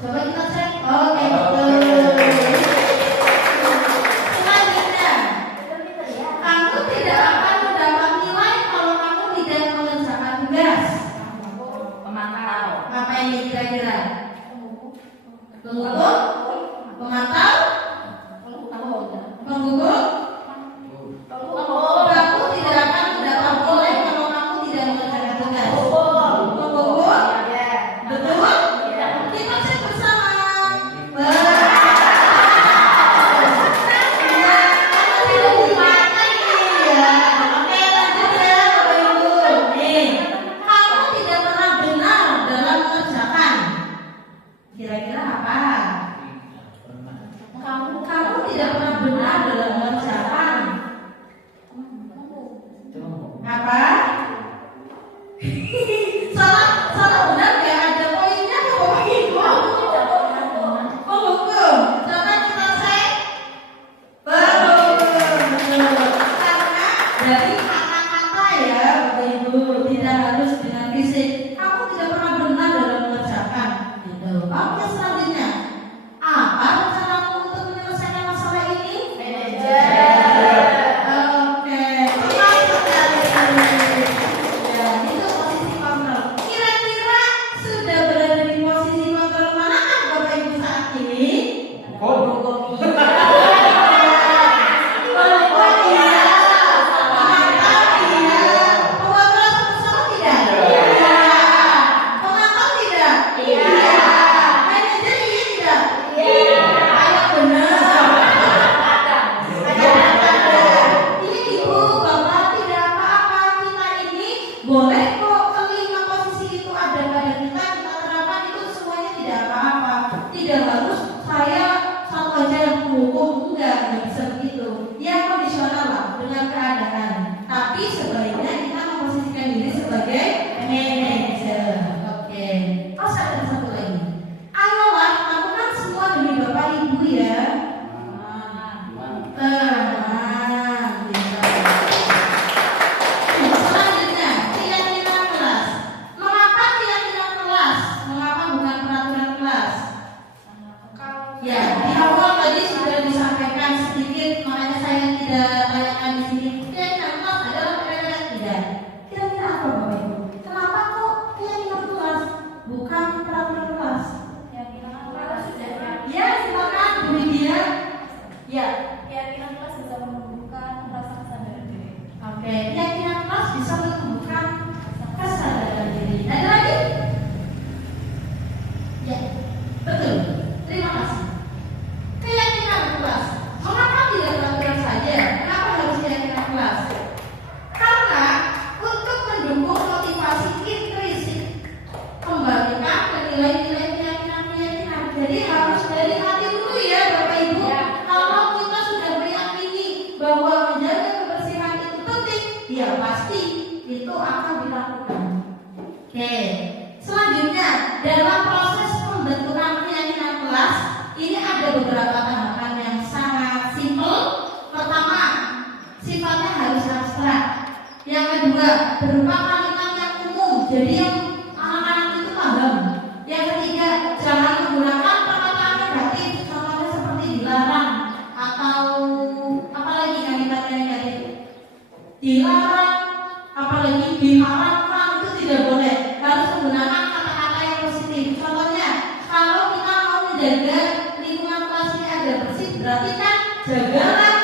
Coba kita cek. Oke, betul. Selanjutnya, kamu tidak akan mendapat nilai kalau kamu tidak mengerjakan tugas. Pemantau. Apa ini kira-kira? Penghukum, pemantau, penggugur. Kamu tidak akan mendapat nilai kalau kamu tidak mengerjakan tugas. Penggugur, betul? Kita cek bersama. Kira-kira apa? Kamu tidak pernah benar dalam mengerjakan apa? salah benar ya, ada poinnya ke bawah itu. Penghukum. Coba kita cek. Betul. Karena dari kata-kata ya Bapak Ibu, tidak harus dengan fisik. Kamu tidak pernah benar dalam mengerjakan. Gitu. Oke, selanjutnya. Apa rencanamu untuk menyelesaikan masalah ini? Oke, tepat sekali. Ya, itu posisi kontrol. Kira-kira sudah berada di posisi kontrol manakah Bapak Ibu saat ini? Penghukum iya. Penghukum iya. Pemantau iya. Pembuat merasa bersalah tidak? Iya. Pemantau tidak? Iya. Manajer iya tidak? Iya. Ayo benar. Ini Ibu, Bapak tidak apa-apa. Kita ini boleh kok kelima posisi itu ada pada kita terapkan itu semuanya tidak apa-apa. Tidak harus saya satu aja yang menghukum, enggak bisa begitu. Ya kondisional lah dengan keadaan. Tapi sebaiknya kita memposisikan diri sebagai manajer. Oke. Oh, ada satu lagi. Ayolah lakukan semua demi Bapak Ibu ya. Selanjutnya, keyakinan kelas. Mengapa keyakinan kelas? Mengapa bukan peraturan kelas? Ya, di awal tadi sudah disampaikan sedikit, makanya saya tidak tanyakan di sini. Keyakinan kelas adalah kira-kira tidak. Kira-kira apa Bapak Ibu? Kenapa kok keyakinan kelas bukan peraturan kelas? Ya, silakan Bu Lydia. Ya. Oke, keyakinan kelas bisa menumbuhkan kesadaran diri. Ada lagi? Ya, betul. Terima kasih. Keyakinan kelas. Mengapa tidak peraturan saja? Kenapa harus keyakinan kelas? Karena untuk mendukung motivasi intrinsik, kembalikan ke nilai-nilai keyakinan. Jadi harus dari hati dulu ya Bapak Ibu. Kalau kita sudah meyakini bahwa menjaga kebersihan itu penting, ya pasti itu akan dilakukan. Oke. Selanjutnya, dalam proses pembentukan keyakinan kelas, ini ada beberapa tahapan yang sangat simpel. Pertama, sifatnya harus abstrak. Yang kedua, berupa kalimat yang umum, jadi yang anak-anak itu paham. Yang ketiga, jangan menggunakan perkataan negatif, contohnya seperti dilarang atau apalagi kalimatnya negatif. Dilarang, apalagi diharamkan, itu tidak boleh. Harus menggunakan kata-kata yang positif. Contohnya, kalau kita mau menjaga lingkungan kelas ini agar bersih, berarti kan jagalah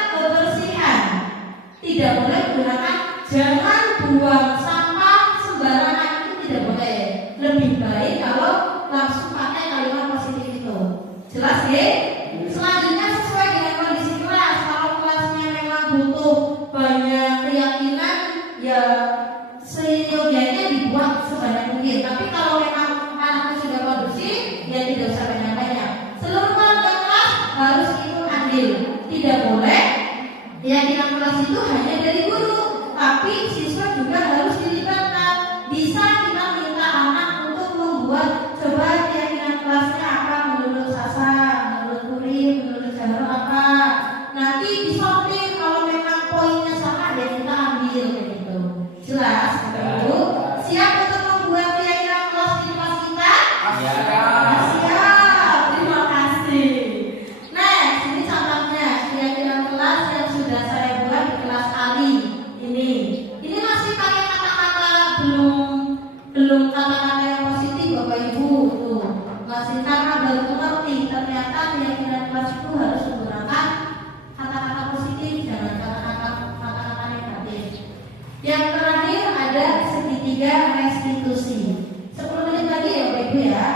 tidak boleh menggunakan jangan buang sampah sembarangan, itu tidak boleh. Lebih baik kalau langsung pakai kalimat positif itu. Jelas ya? Selanjutnya sesuai dengan kondisi kelas. Kalau kelasnya memang butuh banyak keyakinan, ya seyogyanya dibuat sebanyak mungkin. Tapi kalau memang anaknya sudah kondusif, ya tidak usah banyak-banyak. Seluruh warga kelas harus ikut andil. Tidak boleh keyakinan kelas itu hanya dari guru, tapi siswa juga harus dilibatkan. Bisa kita minta anak untuk membuat coba keyakinan kelasnya apa menurut Sasa, menurut Kurim, menurut Zahra apa. Nanti disortir, kalau memang poinnya sama ya kita ambil begitu. Jelas, Ibu? Siap untuk membuat keyakinan kelas di kelas kita? Siap, terima kasih. Next, ini contohnya keyakinan kelas yang sudah saya buat di kelas Ali. Ini masih pakai kata-kata belum kata-kata yang positif, Bapak Ibu. Tuh, masih karena baru mengerti ternyata keyakinan kelas itu harus menggunakan kata-kata positif, jangan kata-kata negatif. Yang terakhir ada segitiga restitusi. 10 menit lagi ya Bapak Ibu ya.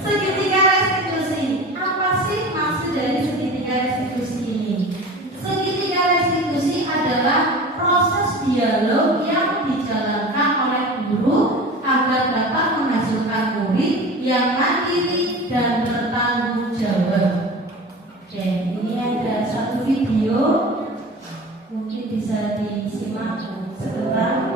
Segitiga restitusi. Apa sih maksud dari segitiga restitusi ini? Segitiga restitusi adalah proses dialog yang dijalankan oleh guru agar dapat menghasilkan murid yang mandiri dan bertanggung jawab. Oke, ini ada satu video, mungkin bisa disimak sebentar.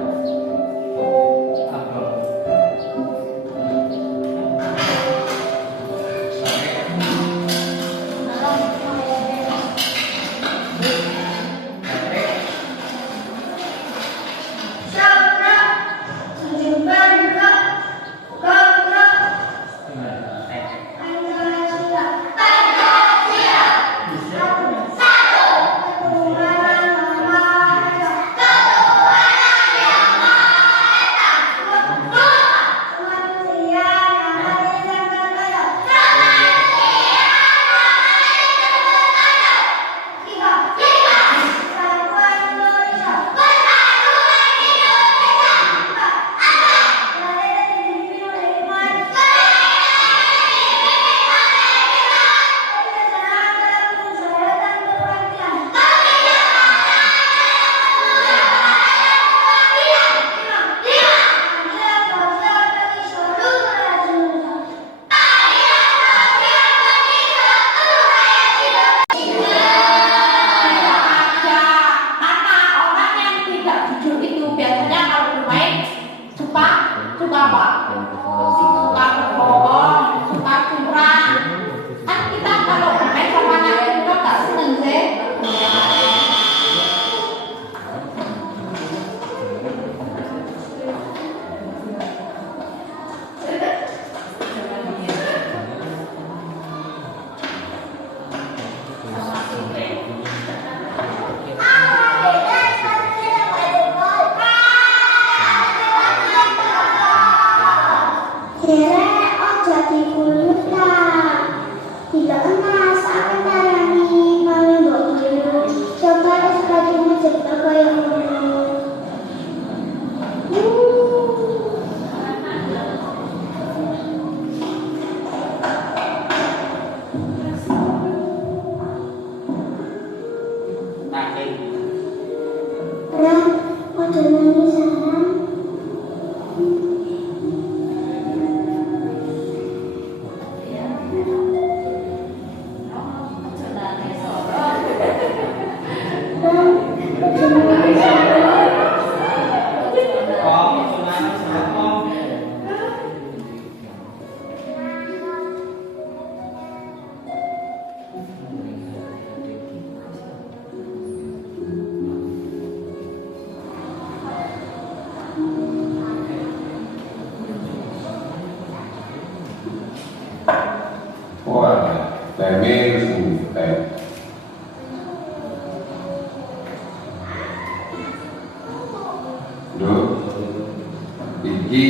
Iki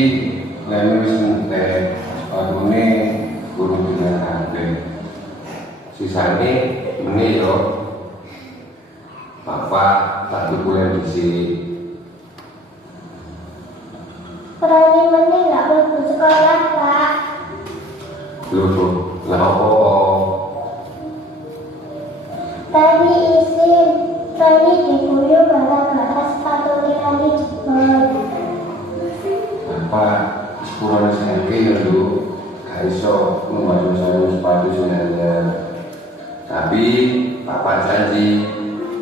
lemu wis entek, padune guru dengan ate. Sisane meneh yo. Bapak tak tuku di sini. Berani meneh nggak perlu sekolah, Pak. Loh, lah apa? Tadi izin, tadi diguyur gara-gara sepatu tadi jebol. Bapak sepuluh SMP ya lu, gak iso membantu saya sepatu sebenarnya. Tapi Bapak janji,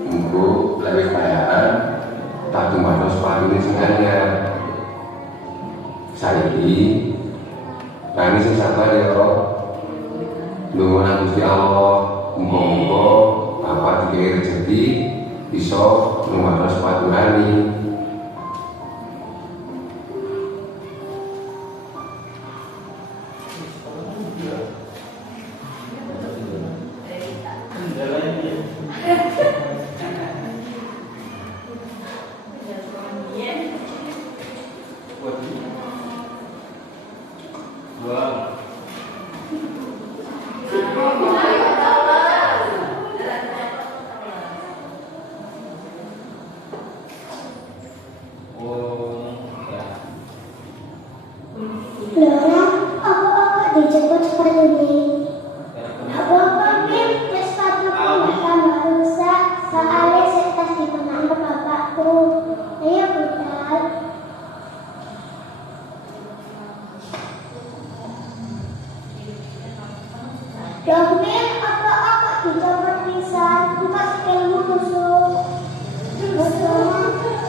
minggu lebih bayaran, tak membantu sepatu ini sebenarnya. Saya ini, kami sing sabar ya roh. Nuwun Gusti Allah, muga-muga Bapak dikei rezeki iso membantu sepatu ini. Lola, aku dijemput sepatu ini. Apa-apa, Kim? Sepatu nggak tambah rusak. Soalnya setas dimenang ke bapakku. Ayo, Budak. Domir, apa-apa dijemput pisan. Bukan ilmu musuh. Musuh,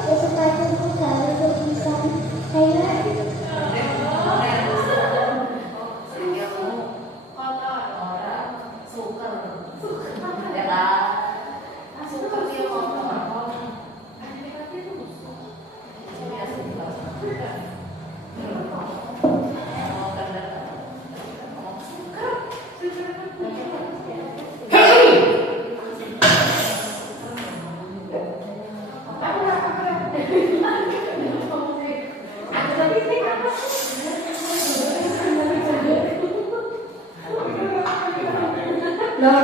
ya sepatuku gak rusak pisan. Ayo. Loh,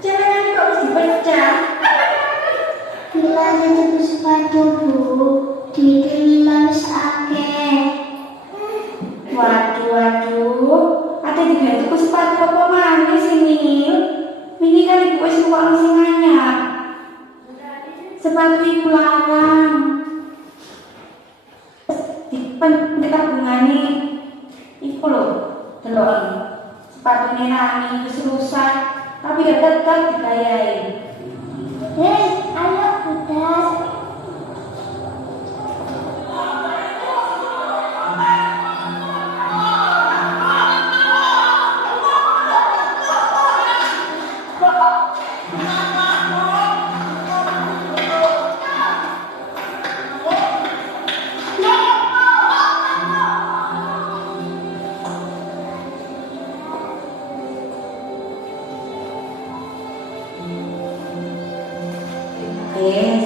jangan kok mesti pecah. Bila menjadi sepatu bu, dibikin manis akeh. Waduh, ate diganti ku sepatu apa manis ini? Ini kan ibu wis uang sing anyar. Sepatu ibu larang. Dipen tabungane iku lho, delok iki. Sepatune nani wis rusak, tapi ya tetap digayai. Hei, ayo Budak.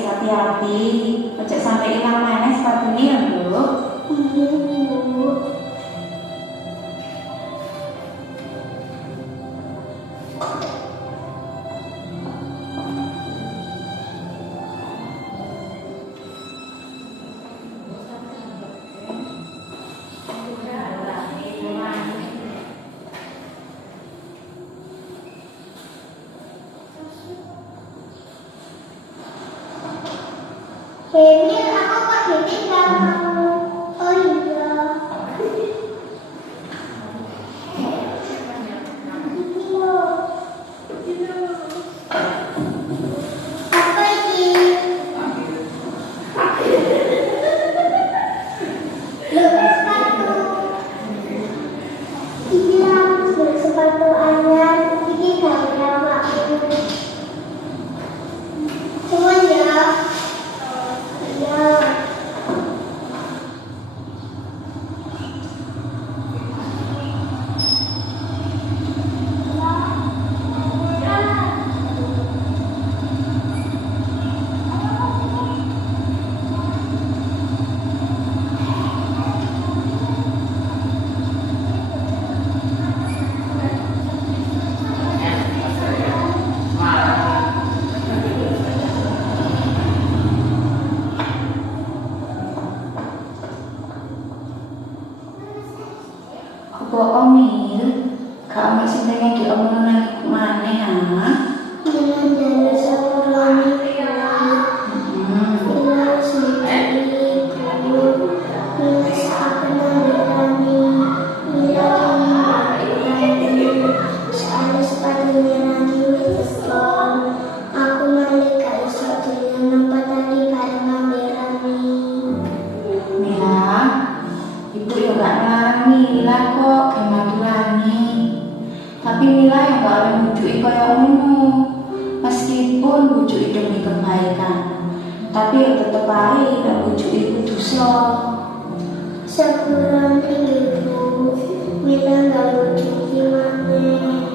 Hati-hati, ojo sampai hilang mana sepatunya ya, Bu. Bu. Emil, aku kok ditinggal kamu? Oh iya. pun bujuki demi kebaikan. Tapi ya tetep ae nek bujuki ku dosa. Sepuluh ibu, Mila nggak bujuki maneh.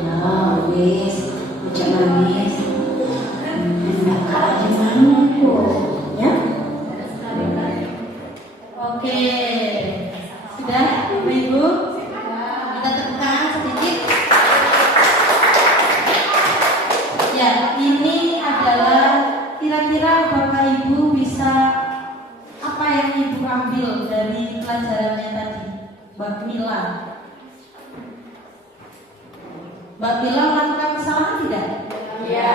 Nah, wis, ojo nangis. Enggak kalah gimana kok, ya? Oke, sudah Ibu? Kita tepuk tangan sedikit. Ya, ini adalah kira-kira Bapak Ibu bisa apa yang Ibu ambil dari pelajarannya tadi, Mbak Mila? Mbak Mila melakukan kesalahan tidak? Iya.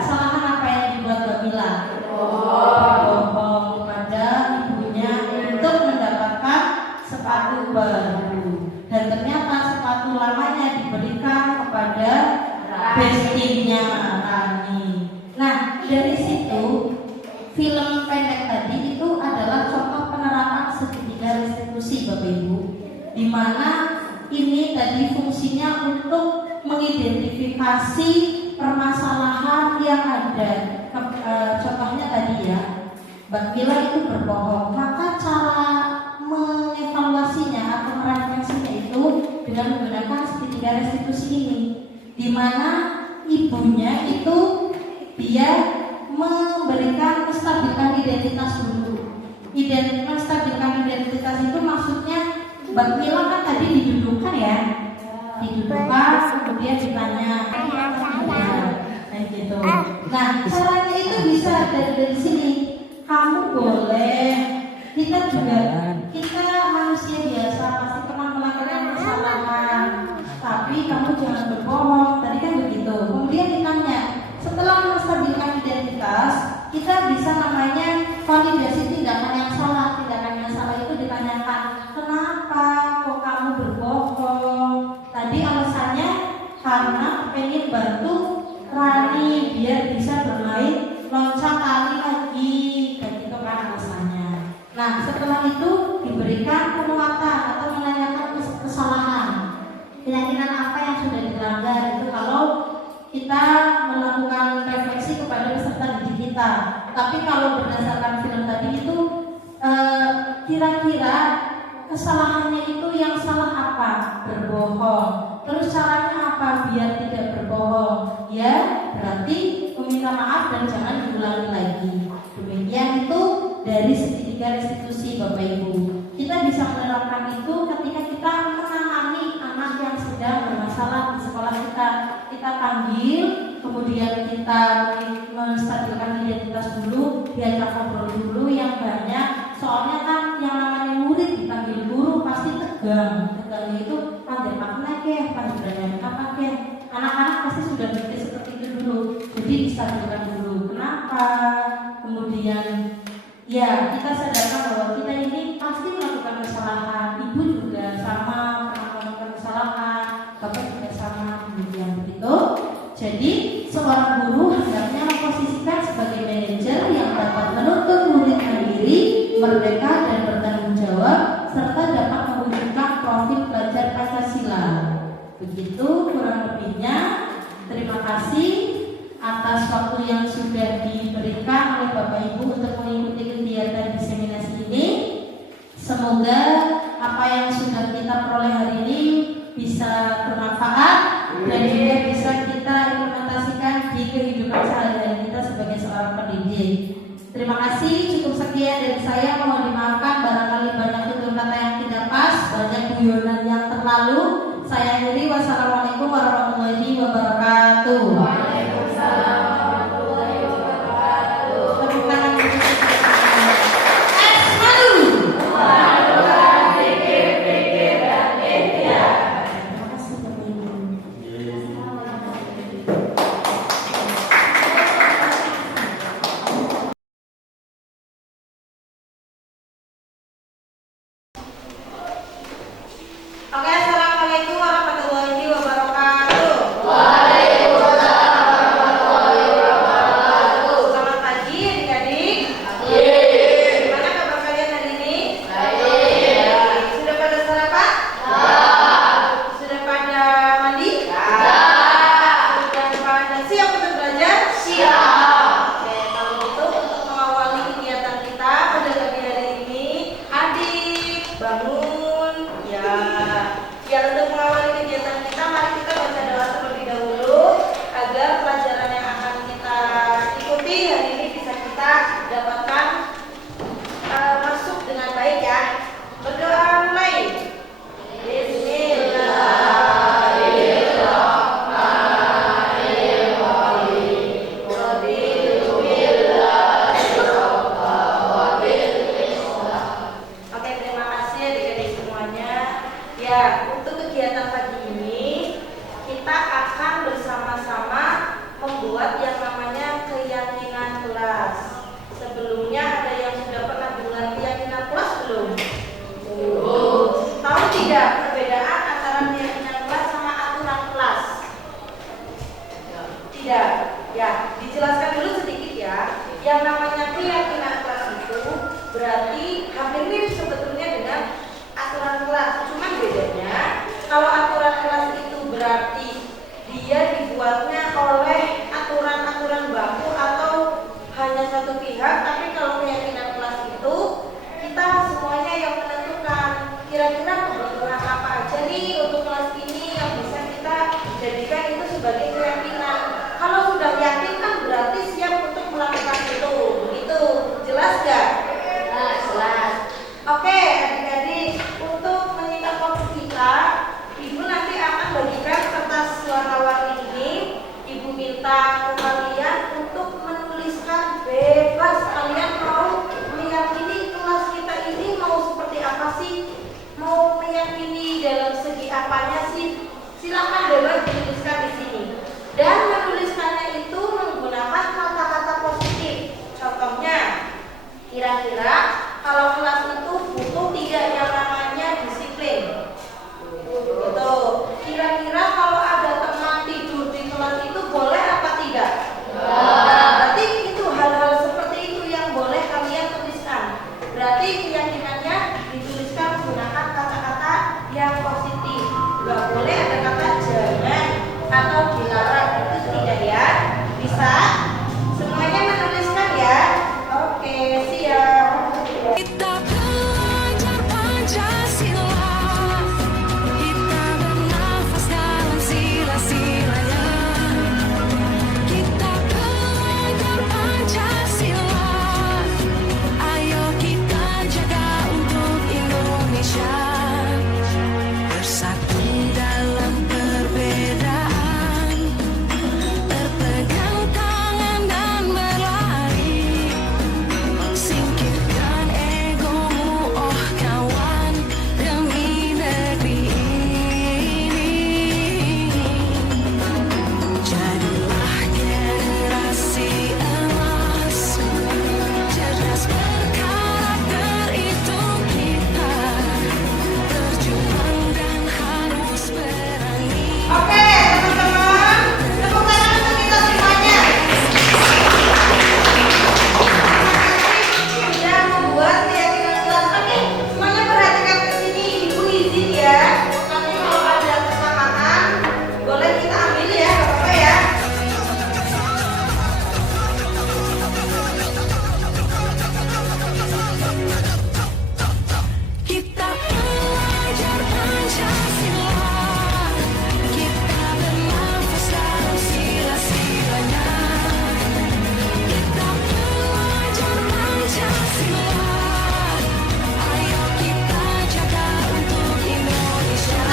Kesalahan apa yang dibuat Mbak Mila? Bohong kepada ibunya untuk mendapatkan sepatu baru. Dan ternyata sepatu lamanya diberikan kepada bestinya Rani. Nah, dari situ film pendek tadi itu adalah contoh penerapan segitiga restitusi Bapak Ibu, di mana ini tadi fungsinya untuk mengidentifikasi permasalahan yang ada. Contohnya tadi ya, Mbak Mila itu berbohong, maka cara mengevaluasinya atau merefleksinya itu dengan menggunakan segitiga restitusi ini, di mana ibunya itu dia memberikan menstabilkan identitas dulu. Menstabilkan identitas itu maksudnya Mbak Mila kan tadi didudukkan ya, didudukkan kemudian ditanya kayak gitu. Nah, caranya itu bisa dari sini. Kamu boleh, kita manusia biasa pasti pernah melakukan kesalahan, tapi kamu jangan berbohong. Tadi kan begitu. Kemudian ditanya, setelah menstabilkan identitas, kita bisa namanya validasi tindakan yang salah. Tindakan yang salah itu ditanyakan, kenapa kok kamu berbohong? Tadi alasannya karena pengen bantu Rani biar bisa bermain loncat tali lagi, dan itu kan alasannya. Nah, setelah itu diberikan penguatan atau menanyakan kesalahan. Keyakinan apa yang sudah dilanggar itu kalau kita melakukan refleksi kepada peserta didik kita. Tapi kalau berdasarkan film tadi itu kira-kira kesalahannya itu yang salah apa? Berbohong. Terus caranya apa biar tidak berbohong? Ya, berarti meminta maaf dan jangan diulangi lagi. Demikian itu dari segitiga restitusi Bapak Ibu. Kita bisa menerapkan itu ketika kita menangani anak yang sedang bermasalah di sekolah kita. Kita panggil, kemudian kita menstabilkan identitas dulu, diajak ngobrol dulu yang banyak. Soalnya kan yang namanya murid dipanggil guru pasti tegang. Tegangnya itu panggil apa ke, panggilannya apa ke. Anak-anak pasti sudah berpikir seperti itu dulu. Jadi distabilkan dulu. Kenapa? Kemudian ya kita sadarkan bahwa kita ini pasti melakukan kesalahan. Ibu juga sama pernah melakukan kesalahan. Bapak juga sama. Kemudian begitu. Jadi seorang guru hendaknya memposisikan sebagai manajer yang dapat menuntun murid mandiri, merdeka dan bertanggung jawab, serta dapat mewujudkan profil pelajar Pancasila. Begitu kurang lebihnya. Terima kasih atas waktu yang sudah diberikan oleh Bapak Ibu untuk mengikuti kegiatan diseminasi ini. Semoga apa yang sudah kita peroleh hari ini bisa bermanfaat dan juga bisa kita implementasikan di kehidupan sehari-hari kita sebagai seorang pendidik. Terima kasih, cukup sekian dari saya. Mohon dimaafkan barangkali banyak tutur kata yang tidak pas, banyak guyonan yang terlalu. Saya akhiri. Wassalamualaikum warahmatullahi wabarakatuh. Waalaikumsalam warahmatullahi wabarakatuh. Tepuk tangan untuk Terima kasih Bapak Ibu. membuat yang namanya keyakinan kelas. Sebelumnya ada yang sudah pernah dengar keyakinan kelas belum? Tahu tidak perbedaan antara keyakinan kelas sama aturan kelas? Tidak. Ya, dijelaskan dulu sedikit ya. Yang namanya keyakinan kelas itu berarti hampir mirip sebetulnya dengan aturan kelas. Cuma bedanya kalau aturan kelas itu berarti dia dibuatnya oleh aturan-aturan baku atau hanya satu pihak, tapi kalau keyakinan kelas itu kita semuanya yang menentukan kira-kira kebutuhan apa aja nih untuk kelas ini yang bisa kita jadikan itu sebagai keyakinan. Kalau sudah yakin kan berarti siap untuk melakukan itu. Begitu, jelas gak? Jelas. Oke, adik-adik, untuk menyimak waktu kita, Ibu nanti akan bagikan kertas warna-warni ini. Ibu minta ke kalian untuk menuliskan bebas. Kalian mau meyakini kelas kita ini mau seperti apa sih? Mau meyakini dalam segi apanya sih? Silakan bebas dituliskan di sini. Dan menuliskannya itu menggunakan kata-kata positif. Contohnya, kira-kira kalau kelas itu butuh tidak yang namanya disiplin. Gitu. Kira-kira kalau ada teman tidur di kelas itu boleh apa tidak? Berarti itu hal-hal seperti itu yang boleh kalian tuliskan. Berarti keyakinannya dituliskan menggunakan kata-kata yang positif. Gak boleh ada kata jangan atau dilarang, itu tidak ya. Bisa? Semuanya menuliskan ya. Oke, siap. Kita belajar Pancasila, kita bernafas dalam sila-silanya. Kita belajar Pancasila, ayo kita jaga untuk Indonesia. Bersatu dalam perbedaan, berpegang tangan dan berlari. Singkirkan egomu, oh kawan, demi negeri ini. Jadilah generasi emas, cerdas berkarakter itu kita. Berjuang dan harus berani. Oke, teman-teman, tepuk tangan untuk kita semuanya. Sudah membuat keyakinan kelas. Oke, semuanya perhatikan ke sini. Ibu izin ya. Nanti kalau ada kesalahan, boleh kita ambil ya, gak apa-apa ya. Kita belajar Pancasila, kita bernafas dalam sila-silanya. Kita belajar Pancasila, ayo kita jaga untuk Indonesia.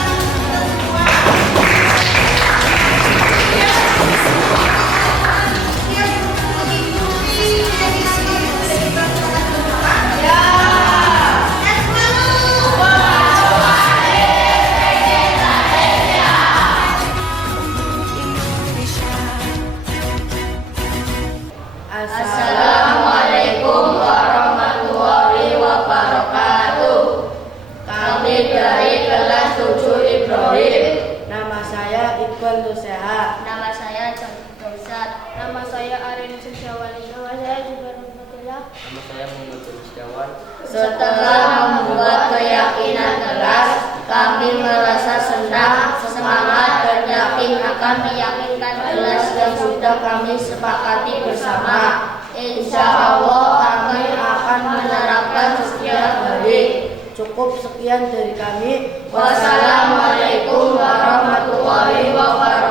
Assalamualaikum warahmatullahi wabarakatuh. Kami dari kelas 7 Ibrahim. Nama saya Iqbal Nuseha. Nama saya Josat. Nama saya Arin Sejawali. Nama saya juga Rahmatullah. Nama saya Muhammad Setiawan. Setelah membuat keyakinan kelas, kami merasa senang, semangat, dan yakin akan meyakinkan kelas yang sudah kami sepakati bersama. Insya Allah kami akan menerapkan setiap hari. Cukup sekian dari kami. Wassalamualaikum warahmatullahi wabarakatuh.